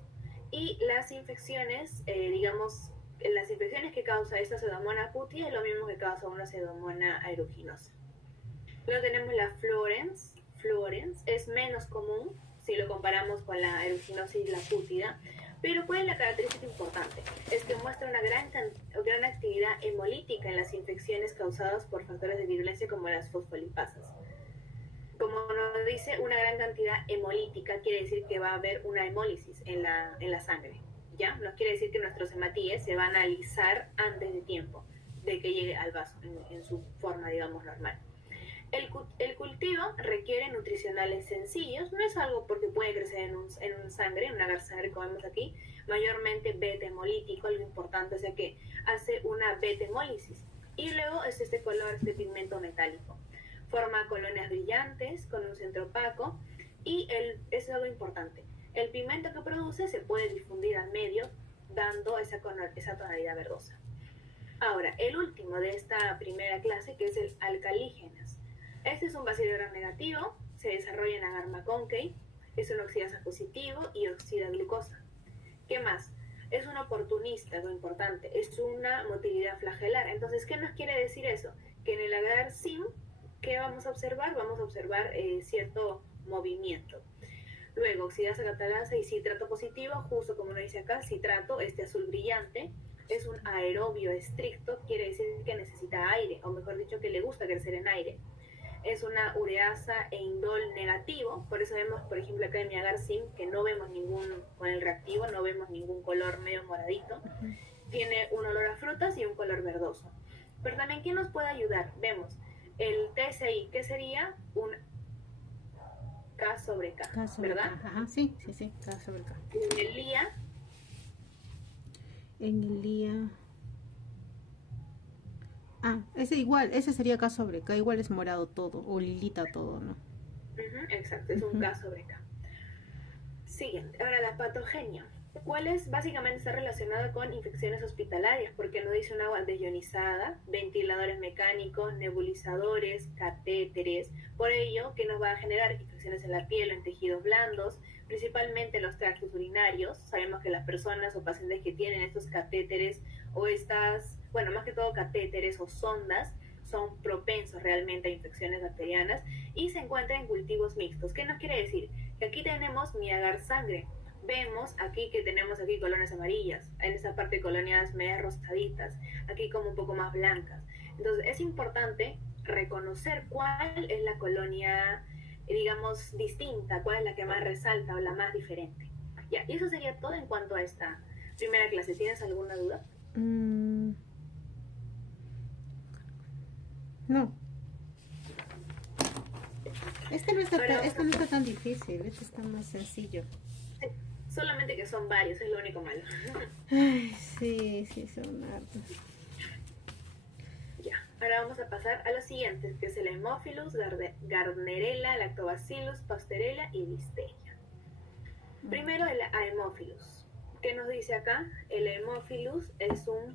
y las infecciones, las infecciones que causa esta pseudomonas pútida es lo mismo que causa una pseudomonas aeruginosa. Luego tenemos la Florence es menos común si lo comparamos con la aeruginosis y la pútida, pero ¿cuál es la característica importante? Es que muestra una gran actividad hemolítica en las infecciones causadas por factores de virulencia como las fosfolipasas. Como nos dice una gran cantidad hemolítica, quiere decir que va a haber una hemólisis en la sangre, ¿ya? No quiere decir que nuestros hematíes se van a alisar antes de tiempo de que llegue al vaso en su forma, digamos, normal. El cultivo requiere nutricionales sencillos, no es algo porque puede crecer en un sangre, en un agar sangre como vemos aquí, mayormente beta hemolítico, algo importante, o sea que hace una beta hemólisis. Y luego es este color, este pigmento metálico. Forma colonias brillantes con un centro opaco y es algo importante. El pigmento que produce se puede difundir al medio dando esa tonalidad verdosa. Ahora, el último de esta primera clase, que es el alcalígenas. Este es un bacilo gram negativo, se desarrolla en agar McConkey, es un oxidasa positivo y oxida glucosa. ¿Qué más? Es un oportunista, lo importante, es una motilidad flagelar. Entonces, ¿qué nos quiere decir eso? Que en el agar SIM, ¿qué vamos a observar? Vamos a observar cierto movimiento. Luego, oxidasa catalasa y citrato positivo, justo como nos dice acá, citrato, este azul brillante, es un aerobio estricto, quiere decir que necesita aire, o mejor dicho, que le gusta crecer en aire. Es una ureasa e indol negativo, por eso vemos, por ejemplo, acá en mi agar SIM, que no vemos con el reactivo, no vemos ningún color medio moradito. Tiene un olor a frutas y un color verdoso. Pero también, ¿qué nos puede ayudar? Vemos el TSI, que sería un K sobre K, ¿verdad? Ajá, sí, K sobre K. En el LIA. Ese igual, ese sería K sobre K, igual es morado todo, o lilita todo, ¿no? Exacto, es un K sobre K. Siguiente, ahora la patogenia. ¿Cuál es? Básicamente está relacionada con infecciones hospitalarias, porque nos dice un agua desionizada, ventiladores mecánicos, nebulizadores, catéteres, por ello que nos va a generar infecciones en la piel o en tejidos blandos, principalmente los tractos urinarios. Sabemos que las personas o pacientes que tienen estos catéteres o más que todo catéteres o sondas, son propensos realmente a infecciones bacterianas y se encuentran en cultivos mixtos. ¿Qué nos quiere decir? Que aquí tenemos mi agar sangre. Vemos aquí que tenemos aquí colonias amarillas, en esta parte colonias medias rosaditas, aquí como un poco más blancas. Entonces es importante reconocer cuál es la colonia, digamos, distinta, cuál es la que más resalta o la más diferente. Ya, y eso sería todo en cuanto a esta primera clase. ¿Tienes alguna duda? No. Este no está tan difícil, este está más sencillo. Solamente que son varios, es lo único malo. Ay, sí, son hartos. Ya, ahora vamos a pasar a los siguientes, que es el Haemophilus, Gardnerella, Lactobacillus, Pasteurella y Listeria. Primero el Haemophilus. ¿Qué nos dice acá? El Haemophilus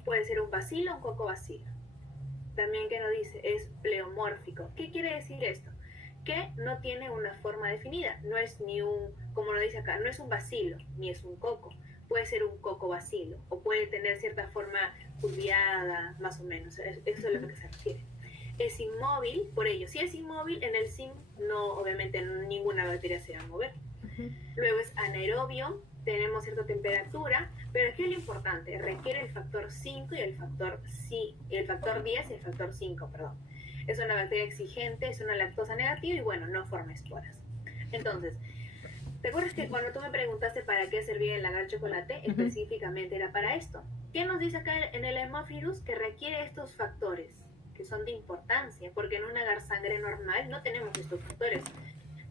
puede ser un bacilo o un cocobacilo. También, ¿qué nos dice? Es pleomórfico. ¿Qué quiere decir esto? Que no tiene una forma definida, no es como lo dice acá, no es un bacilo, ni es un coco, puede ser un cocobacilo, o puede tener cierta forma curviada, más o menos, eso es lo que se refiere. Es inmóvil, por ello, si es inmóvil, en el SIM, obviamente ninguna bacteria se va a mover. Luego es anaerobio, tenemos cierta temperatura, pero aquí es lo importante, requiere el factor 5 y el factor 10 y el factor 5, perdón. Es una bacteria exigente, es una lactosa negativa y bueno, no forma esporas. Entonces, ¿te acuerdas que cuando tú me preguntaste para qué servía el agar chocolate? Específicamente era para esto. ¿Qué nos dice acá en el Haemophilus? Que requiere estos factores, que son de importancia, porque en un agar sangre normal no tenemos estos factores.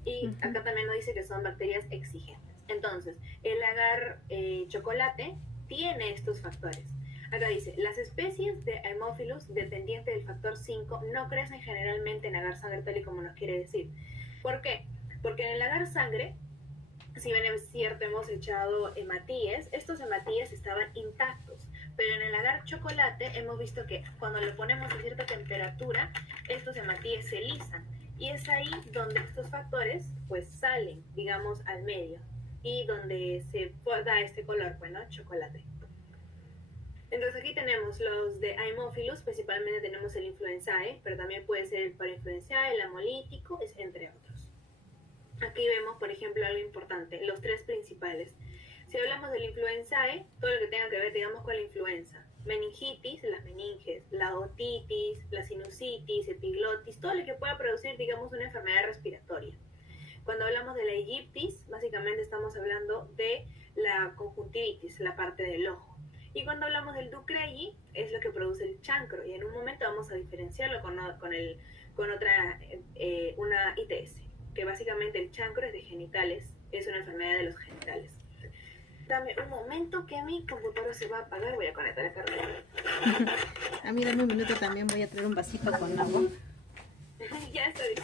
Y acá también nos dice que son bacterias exigentes. Entonces, el agar chocolate tiene estos factores. Acá dice, las especies de Haemophilus dependientes del factor 5 no crecen generalmente en agar sangre, tal y como nos quiere decir. ¿Por qué? Porque en el agar sangre, si bien es cierto, hemos echado hematíes, estos hematíes estaban intactos, pero en el agar chocolate hemos visto que cuando lo ponemos a cierta temperatura, estos hematíes se lisan, y es ahí donde estos factores pues salen, digamos, al medio, y donde se da este color, bueno, chocolate. Entonces aquí tenemos los de Haemophilus, principalmente tenemos el influenzae, pero también puede ser el parainfluenzae, el amolítico, entre otros. Aquí vemos, por ejemplo, algo importante, los tres principales. Si hablamos del influenzae, todo lo que tenga que ver, digamos, con la influenza, meningitis, las meninges, la otitis, la sinusitis, epiglotis, todo lo que pueda producir, digamos, una enfermedad respiratoria. Cuando hablamos de la egiptis, básicamente estamos hablando de la conjuntivitis, la parte del ojo. Y cuando hablamos del Ducreyi, es lo que produce el chancro, y en un momento vamos a diferenciarlo con otra, una ITS, que básicamente el chancro es de genitales, es una enfermedad de los genitales. Dame un momento que mi computadora se va a apagar, voy a conectar el cargador. A mí dame un minuto también, voy a traer un vasito con agua. Ya estoy.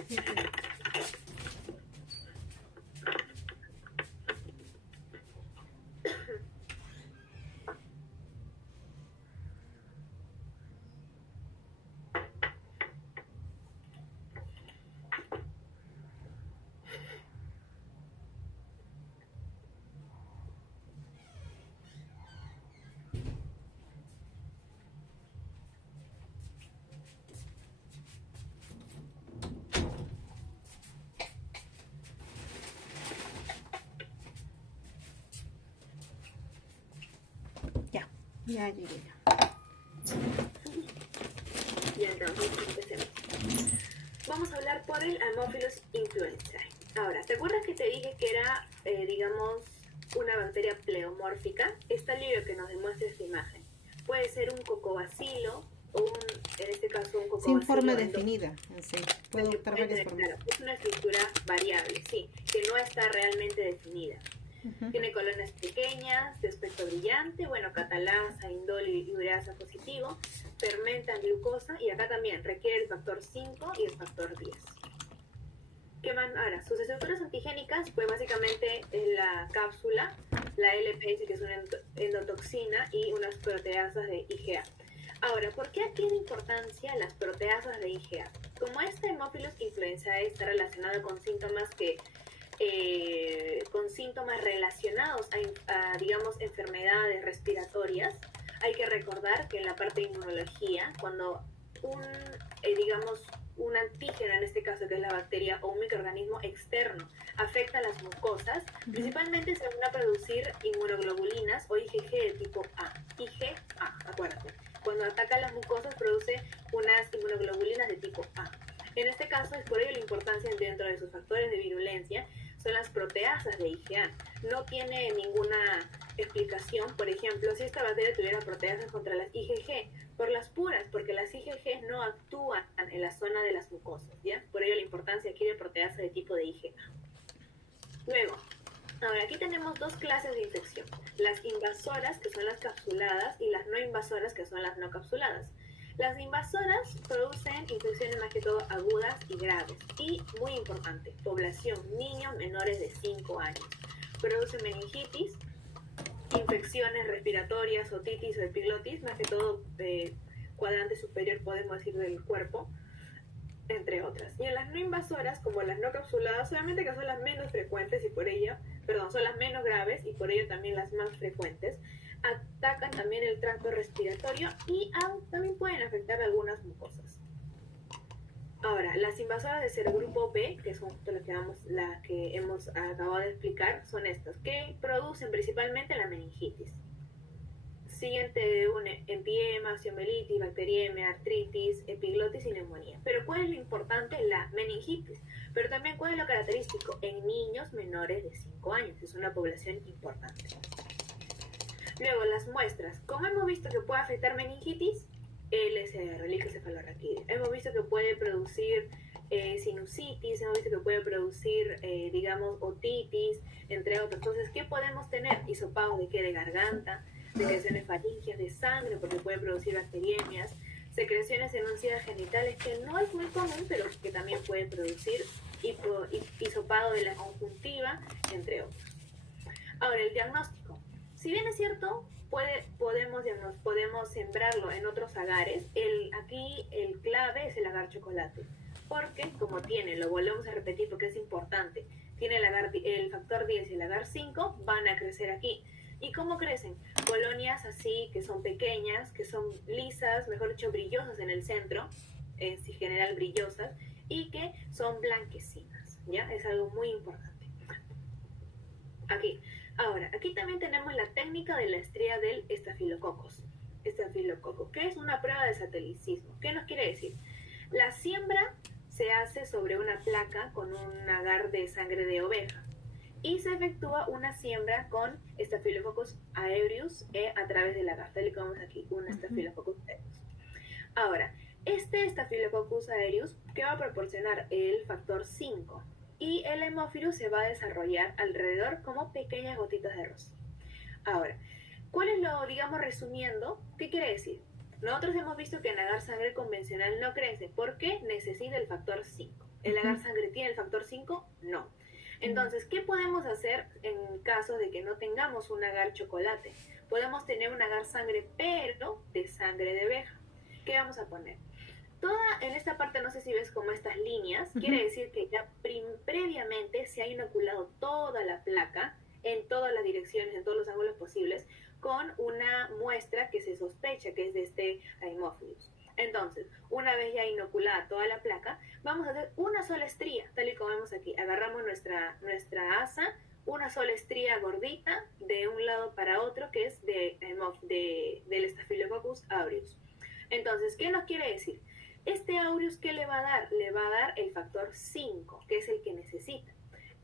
Ya llegué. Y entonces empecemos. Vamos a hablar por el Haemophilus influenzae. Ahora, ¿te acuerdas que te dije que era, digamos, una bacteria pleomórfica? Está el libro que nos demuestra esta imagen. Puede ser un cocobacilo o en este caso un cocobacilo. Sin forma definida, sí. Puede optar varias formas. Claro, es una estructura variable, sí, que no está realmente definida. Tiene colonias pequeñas, de aspecto brillante, bueno, catalasa, indol y ureasa positivo, fermentan glucosa y acá también requiere el factor 5 y el factor 10. ¿Qué más? Ahora, sus estructuras antigénicas, pues básicamente es la cápsula, la LPS, que es una endotoxina, y unas proteasas de IgA. Ahora, ¿por qué tiene importancia las proteasas de IgA? Como este Haemophilus influenzae está relacionado con síntomas relacionados a, digamos, enfermedades respiratorias, hay que recordar que en la parte de inmunología, cuando un antígeno, en este caso que es la bacteria o un microorganismo externo, afecta a las mucosas, principalmente se van a producir inmunoglobulinas o IgG de tipo A. IgA, acuérdate. Cuando ataca las mucosas produce unas inmunoglobulinas de tipo A. En este caso es por ello la importancia dentro de sus factores de virulencia son las proteasas de IgA. No tiene ninguna explicación, por ejemplo, si esta bacteria tuviera proteasas contra las IgG, por las puras, porque las IgG no actúan en la zona de las mucosas, ¿ya? Por ello la importancia aquí de proteasa de tipo de IgA. Luego, ahora aquí tenemos dos clases de infección, las invasoras, que son las capsuladas, y las no invasoras, que son las no capsuladas. Las invasoras producen infecciones más que todo agudas y graves. Y, muy importante, población, niños menores de 5 años. Producen meningitis, infecciones respiratorias, otitis o epiglotis, más que todo cuadrante superior, podemos decir, del cuerpo, entre otras. Y en las no invasoras, como las no capsuladas, solamente que son las menos frecuentes y por ello, son las menos graves y por ello también las más frecuentes, atacan también el tracto respiratorio y también pueden afectar algunas mucosas. Ahora, las invasoras de serogrupo B, que son las que hemos acabado de explicar, son estas, que producen principalmente la meningitis. siguiente de un empiema, osteomielitis, bacteriemia, artritis, epiglotis y neumonía. Pero ¿cuál es lo importante? La meningitis. Pero también ¿cuál es lo característico? En niños menores de 5 años. Es una población importante. Luego, las muestras. ¿Cómo hemos visto que puede afectar meningitis? LCR, licoencefalorraquídeo. Hemos visto que puede producir sinusitis, hemos visto que puede producir, digamos, otitis, entre otros. Entonces, ¿qué podemos tener? Hisopado de qué? De garganta, secreciones faringias, de sangre, porque puede producir bacteriemias, secreciones enunciadas genitales, que no es muy común, pero que también puede producir hisopado de la conjuntiva, entre otros. Ahora, el diagnóstico. Si bien es cierto, podemos sembrarlo en otros agares, aquí el clave es el agar chocolate, porque como lo volvemos a repetir porque es importante, tiene el factor 10 y el agar 5, van a crecer aquí. ¿Y cómo crecen? Colonias así, que son pequeñas, que son lisas, mejor dicho, brillosas en el centro, en general brillosas, y que son blanquecinas, ¿ya? Es algo muy importante. Aquí. Ahora, aquí también tenemos la técnica de la estría del estafilococo, que es una prueba de satelicismo. ¿Qué nos quiere decir? La siembra se hace sobre una placa con un agar de sangre de oveja y se efectúa una siembra con Staphylococcus aureus a través del agar, tal y como vemos aquí, un Staphylococcus aureus. Ahora, este Staphylococcus aureus, ¿qué va a proporcionar? El factor 5. Y el hemófilus se va a desarrollar alrededor como pequeñas gotitas de rocío. Ahora, ¿cuál es lo, digamos, resumiendo? ¿Qué quiere decir? Nosotros hemos visto que el agar sangre convencional no crece. ¿Por qué? Necesita el factor 5. ¿El agar sangre tiene el factor 5? No. Entonces, ¿qué podemos hacer en caso de que no tengamos un agar chocolate? Podemos tener un agar sangre, pero de sangre de oveja. ¿Qué vamos a poner? En esta parte, no sé si ves como estas líneas, quiere decir que ya previamente se ha inoculado toda la placa en todas las direcciones, en todos los ángulos posibles, con una muestra que se sospecha que es de este Haemophilus. Entonces, una vez ya inoculada toda la placa, vamos a hacer una sola estría, tal y como vemos aquí. Agarramos nuestra asa, una sola estría gordita de un lado para otro, que es del Staphylococcus aureus. Entonces, ¿qué nos quiere decir? Este aureus, ¿qué le va a dar? Le va a dar el factor 5, que es el que necesita.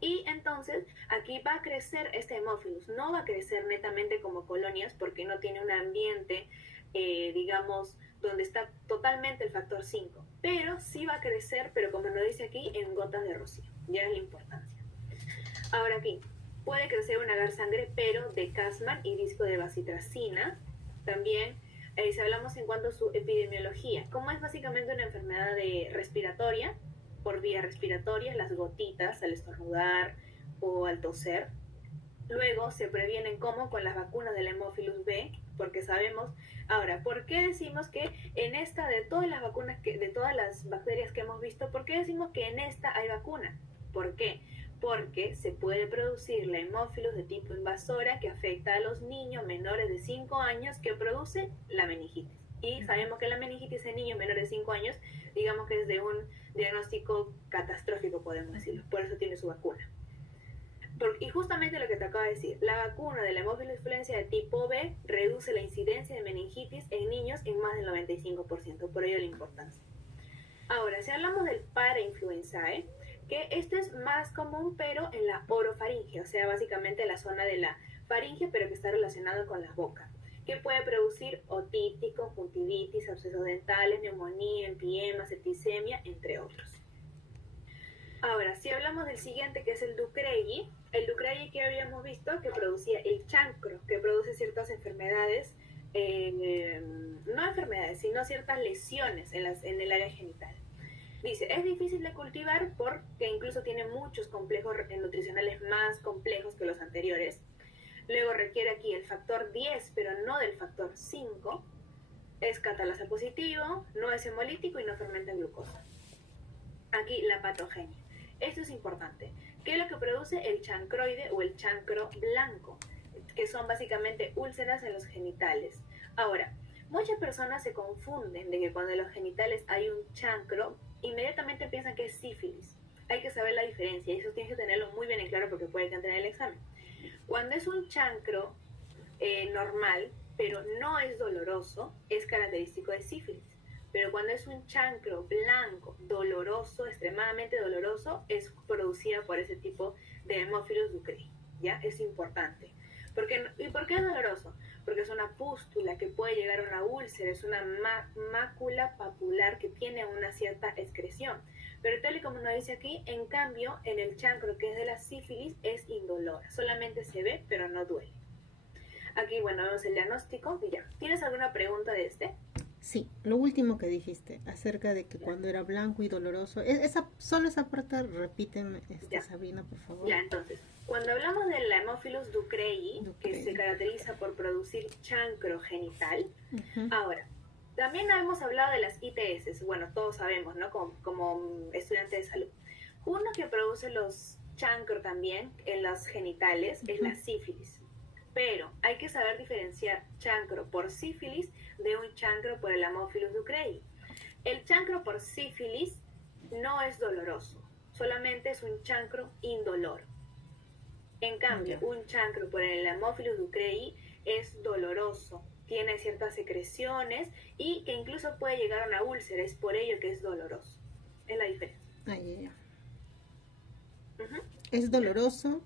Y entonces aquí va a crecer este hemófilus. No va a crecer netamente como colonias porque no tiene un ambiente, digamos, donde está totalmente el factor 5. Pero sí va a crecer, pero como nos dice aquí, en gotas de rocío. Ya es la importancia. Ahora aquí, puede crecer un agar sangre, pero de Cashman y disco de bacitracina. También si hablamos en cuanto a su epidemiología, como es básicamente una enfermedad respiratoria, por vías respiratorias, las gotitas al estornudar o al toser. Luego se previenen como con las vacunas del hemófilus B, porque sabemos. Ahora, ¿por qué decimos que en esta, de todas las vacunas, de todas las bacterias que hemos visto, por qué decimos que en esta hay vacuna? ¿Por qué? Porque se puede producir la hemófilus de tipo invasora que afecta a los niños menores de 5 años que produce la meningitis. Y sabemos que la meningitis en niños menores de 5 años, digamos que es de un diagnóstico catastrófico, podemos decirlo. Por eso tiene su vacuna. Y justamente lo que te acabo de decir, la vacuna de la hemófilus influenza de tipo B reduce la incidencia de meningitis en niños en más del 95%, por ello la importancia. Ahora, si hablamos del parainfluenzae, que esto es más común, pero en la orofaringe, o sea, básicamente la zona de la faringe, pero que está relacionado con la boca, que puede producir otitis, conjuntivitis, abscesos dentales, neumonía, empiema, septicemia, entre otros. Ahora, si hablamos del siguiente, que es el Ducregui que habíamos visto que producía el chancro, que produce ciertas enfermedades, no enfermedades, sino ciertas lesiones en el área genital. Dice, es difícil de cultivar porque incluso tiene muchos complejos nutricionales más complejos que los anteriores. Luego requiere aquí el factor 10, pero no del factor 5. Es catalasa positivo, no es hemolítico y no fermenta glucosa. Aquí la patogenia. Esto es importante. ¿Qué es lo que produce el chancroide o el chancro blanco? Que son básicamente úlceras en los genitales. Ahora, muchas personas se confunden de que cuando en los genitales hay un chancro, inmediatamente piensan que es sífilis. Hay que saber la diferencia y eso tienes que tenerlo muy bien en claro porque puede cantar en el examen. Cuando es un chancro normal, pero no es doloroso, es característico de sífilis. Pero cuando es un chancro blanco, doloroso, extremadamente doloroso, es producida por ese tipo de Haemophilus ducreyi, ¿ya? Es importante. ¿Y por qué es doloroso? Porque es una pústula que puede llegar a una úlcera, es una mácula papular que tiene una cierta excreción. Pero tal y como nos dice aquí, en cambio, en el chancro que es de la sífilis es indolora, solamente se ve pero no duele. Aquí, bueno, vemos el diagnóstico y ya. ¿Tienes alguna pregunta de este? Sí, lo último que dijiste acerca de que cuando era blanco y doloroso, solo esa parte repíteme, Sabrina, por favor. Ya, entonces, cuando hablamos del Haemophilus ducreyi, que se caracteriza por producir chancro genital, ahora, también hemos hablado de las ITS, bueno, todos sabemos, ¿no? Como estudiantes de salud. Uno que produce los chancro también en los genitales es la sífilis. Pero hay que saber diferenciar chancro por sífilis de un chancro por el Haemophilus ducreyi. El chancro por sífilis no es doloroso, solamente es un chancro indoloro. En cambio, un chancro por el Haemophilus ducreyi es doloroso, tiene ciertas secreciones y que incluso puede llegar a una úlcera, es por ello que es doloroso. Es la diferencia. Es doloroso,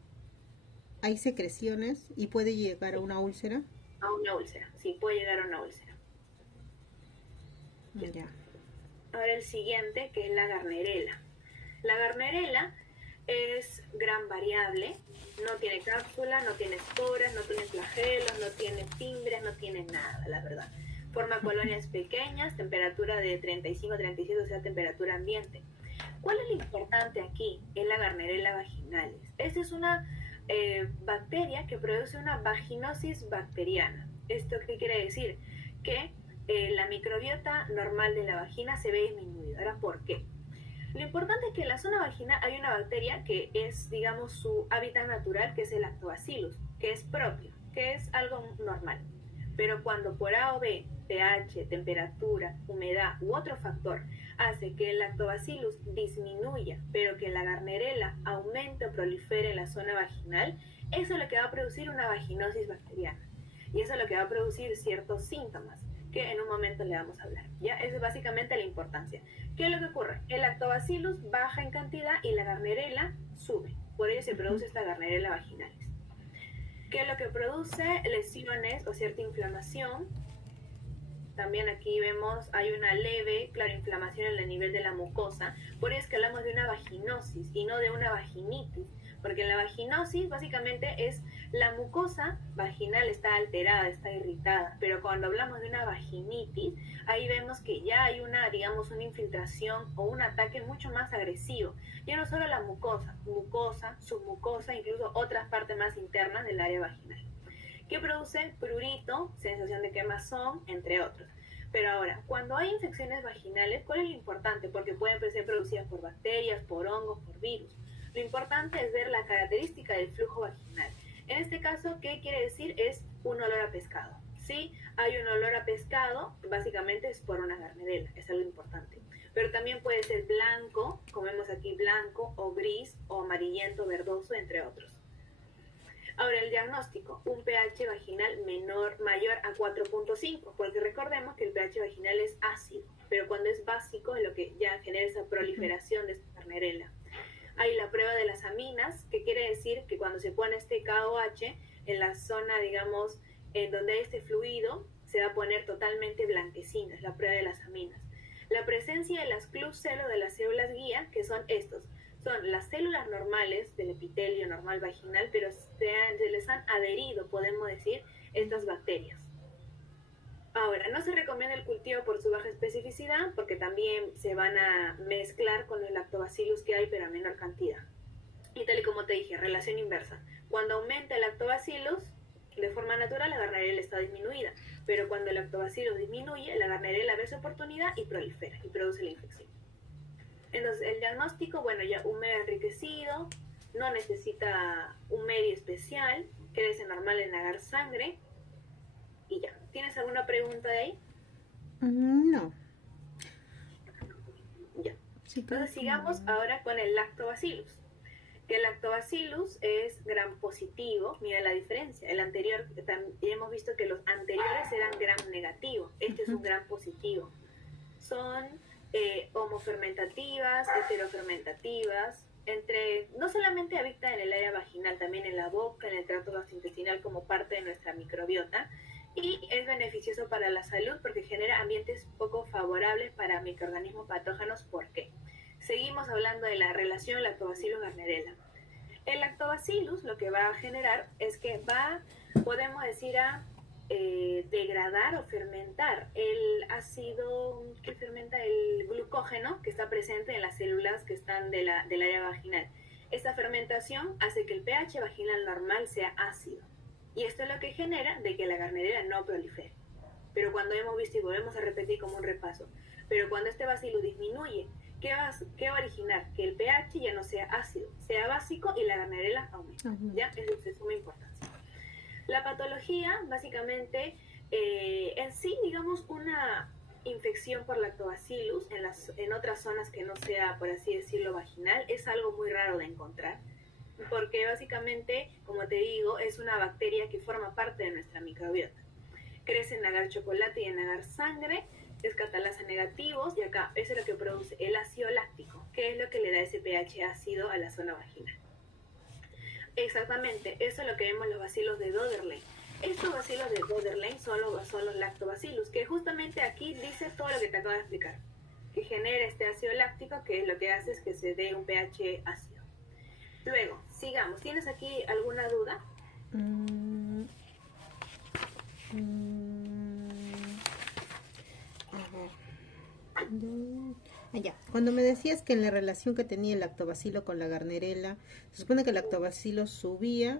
hay secreciones y puede llegar a una úlcera. A una úlcera, sí, puede llegar a una úlcera. Ya. Ahora el siguiente, que es la Garnerella. La Garnerella es gran variable, no tiene cápsula, no tiene esporas, no tiene flagelos, no tiene fimbres, no tiene nada, la verdad. Forma colonias pequeñas, temperatura de 35 a 37, o sea, temperatura ambiente. ¿Cuál es lo importante aquí? Es la Garnerella vaginalis. Esta es una bacteria que produce una vaginosis bacteriana. ¿Esto qué quiere decir? Que la microbiota normal de la vagina se ve disminuida. ¿Ahora por qué? Lo importante es que en la zona vaginal hay una bacteria que es, digamos, su hábitat natural, que es el lactobacillus, que es propio, que es algo normal. Pero cuando por A o B, pH, temperatura, humedad u otro factor hace que el lactobacillus disminuya, pero que la Garnerella aumente o prolifere en la zona vaginal, eso es lo que va a producir una vaginosis bacteriana. Y eso es lo que va a producir ciertos síntomas, que en un momento le vamos a hablar. ¿Ya? Esa es básicamente la importancia. ¿Qué es lo que ocurre? El lactobacillus baja en cantidad y la Garnerella sube. Por ello se produce esta Garnerella vaginalis. ¿Qué es lo que produce? Lesiones o cierta inflamación. También aquí vemos, hay una leve, claro, inflamación en el nivel de la mucosa. Por eso es que hablamos de una vaginosis y no de una vaginitis. Porque la vaginosis básicamente es la mucosa vaginal está alterada, está irritada. Pero cuando hablamos de una vaginitis, ahí vemos que ya hay una, digamos, una infiltración o un ataque mucho más agresivo. Ya no solo la mucosa, submucosa, incluso otras partes más internas del área vaginal. Que produce prurito, sensación de quemazón, entre otros. Pero ahora, cuando hay infecciones vaginales, ¿cuál es lo importante? Porque pueden ser producidas por bacterias, por hongos, por virus. Lo importante es ver la característica del flujo vaginal. En este caso, ¿qué quiere decir? Es un olor a pescado. Si hay un olor a pescado, básicamente es por una Garnerella, es algo importante. Pero también puede ser blanco, como vemos aquí, blanco o gris o amarillento, verdoso, entre otros. Ahora el diagnóstico, un pH vaginal mayor a 4.5, porque recordemos que el pH vaginal es ácido, pero cuando es básico es lo que ya genera esa proliferación de esta Garnerella. Hay la prueba de las aminas, que quiere decir que cuando se pone este KOH en la zona, digamos, en donde hay este fluido, se va a poner totalmente blanquecina, es la prueba de las aminas. La presencia de las club cell o de las células guía, que son estos, son las células normales del epitelio normal vaginal, pero se les han adherido, podemos decir, estas bacterias. Ahora, no se recomienda el cultivo por su baja especificidad, porque también se van a mezclar con los lactobacillus que hay, pero a menor cantidad. Y tal y como te dije, relación inversa. Cuando aumenta el lactobacillus, de forma natural, la Garnerella está disminuida. Pero cuando el lactobacillus disminuye, la Garnerella ve su oportunidad y prolifera y produce la infección. Entonces, el diagnóstico, bueno, ya un medio enriquecido, no necesita un medio especial, crece normal en agar sangre y ya. ¿Tienes alguna pregunta de ahí? No. Ya. Entonces sigamos ahora con el lactobacillus. que el lactobacillus es gram positivo. Mira la diferencia. El anterior, hemos visto que los anteriores eran gram negativo. Este es un gram positivo. Son homofermentativas, heterofermentativas, no solamente habitan en el área vaginal, también en la boca, en el tracto gastrointestinal como parte de nuestra microbiota, y es beneficioso para la salud porque genera ambientes poco favorables para microorganismos patógenos. ¿Por qué? Seguimos hablando de la relación lactobacillus-gardnerella. El lactobacillus lo que va a generar es que podemos decir, a degradar o fermentar el ácido que fermenta el glucógeno que está presente en las células que están del área vaginal. Esta fermentación hace que el pH vaginal normal sea ácido, y esto es lo que genera de que la Gardnerella no prolifere. Pero cuando hemos visto, y volvemos a repetir como un repaso, pero cuando este bacilo disminuye, ¿qué va a originar? Que el pH ya no sea ácido, sea básico, y la Gardnerella aumenta. ¿Ya? Eso es de suma importancia. La patología, básicamente, en sí, digamos, una infección por lactobacillus en otras zonas que no sea, por así decirlo, vaginal, es algo muy raro de encontrar, porque básicamente, como te digo, es una bacteria que forma parte de nuestra microbiota. Crece en agar chocolate y en agar sangre, es catalasa negativos, y acá eso es lo que produce el ácido láctico, que es lo que le da ese pH ácido a la zona vaginal. Exactamente, eso es lo que vemos los bacilos de Döderlein. Estos bacilos de Döderlein son los lactobacillus, que justamente aquí dice todo lo que te acabo de explicar, que genera este ácido láctico, que lo que hace es que se dé un pH ácido. Luego, sigamos. ¿Tienes aquí alguna duda? A ver. Ya. Cuando me decías que en la relación que tenía el lactobacilo con la Gardnerella, se supone que el lactobacilo subía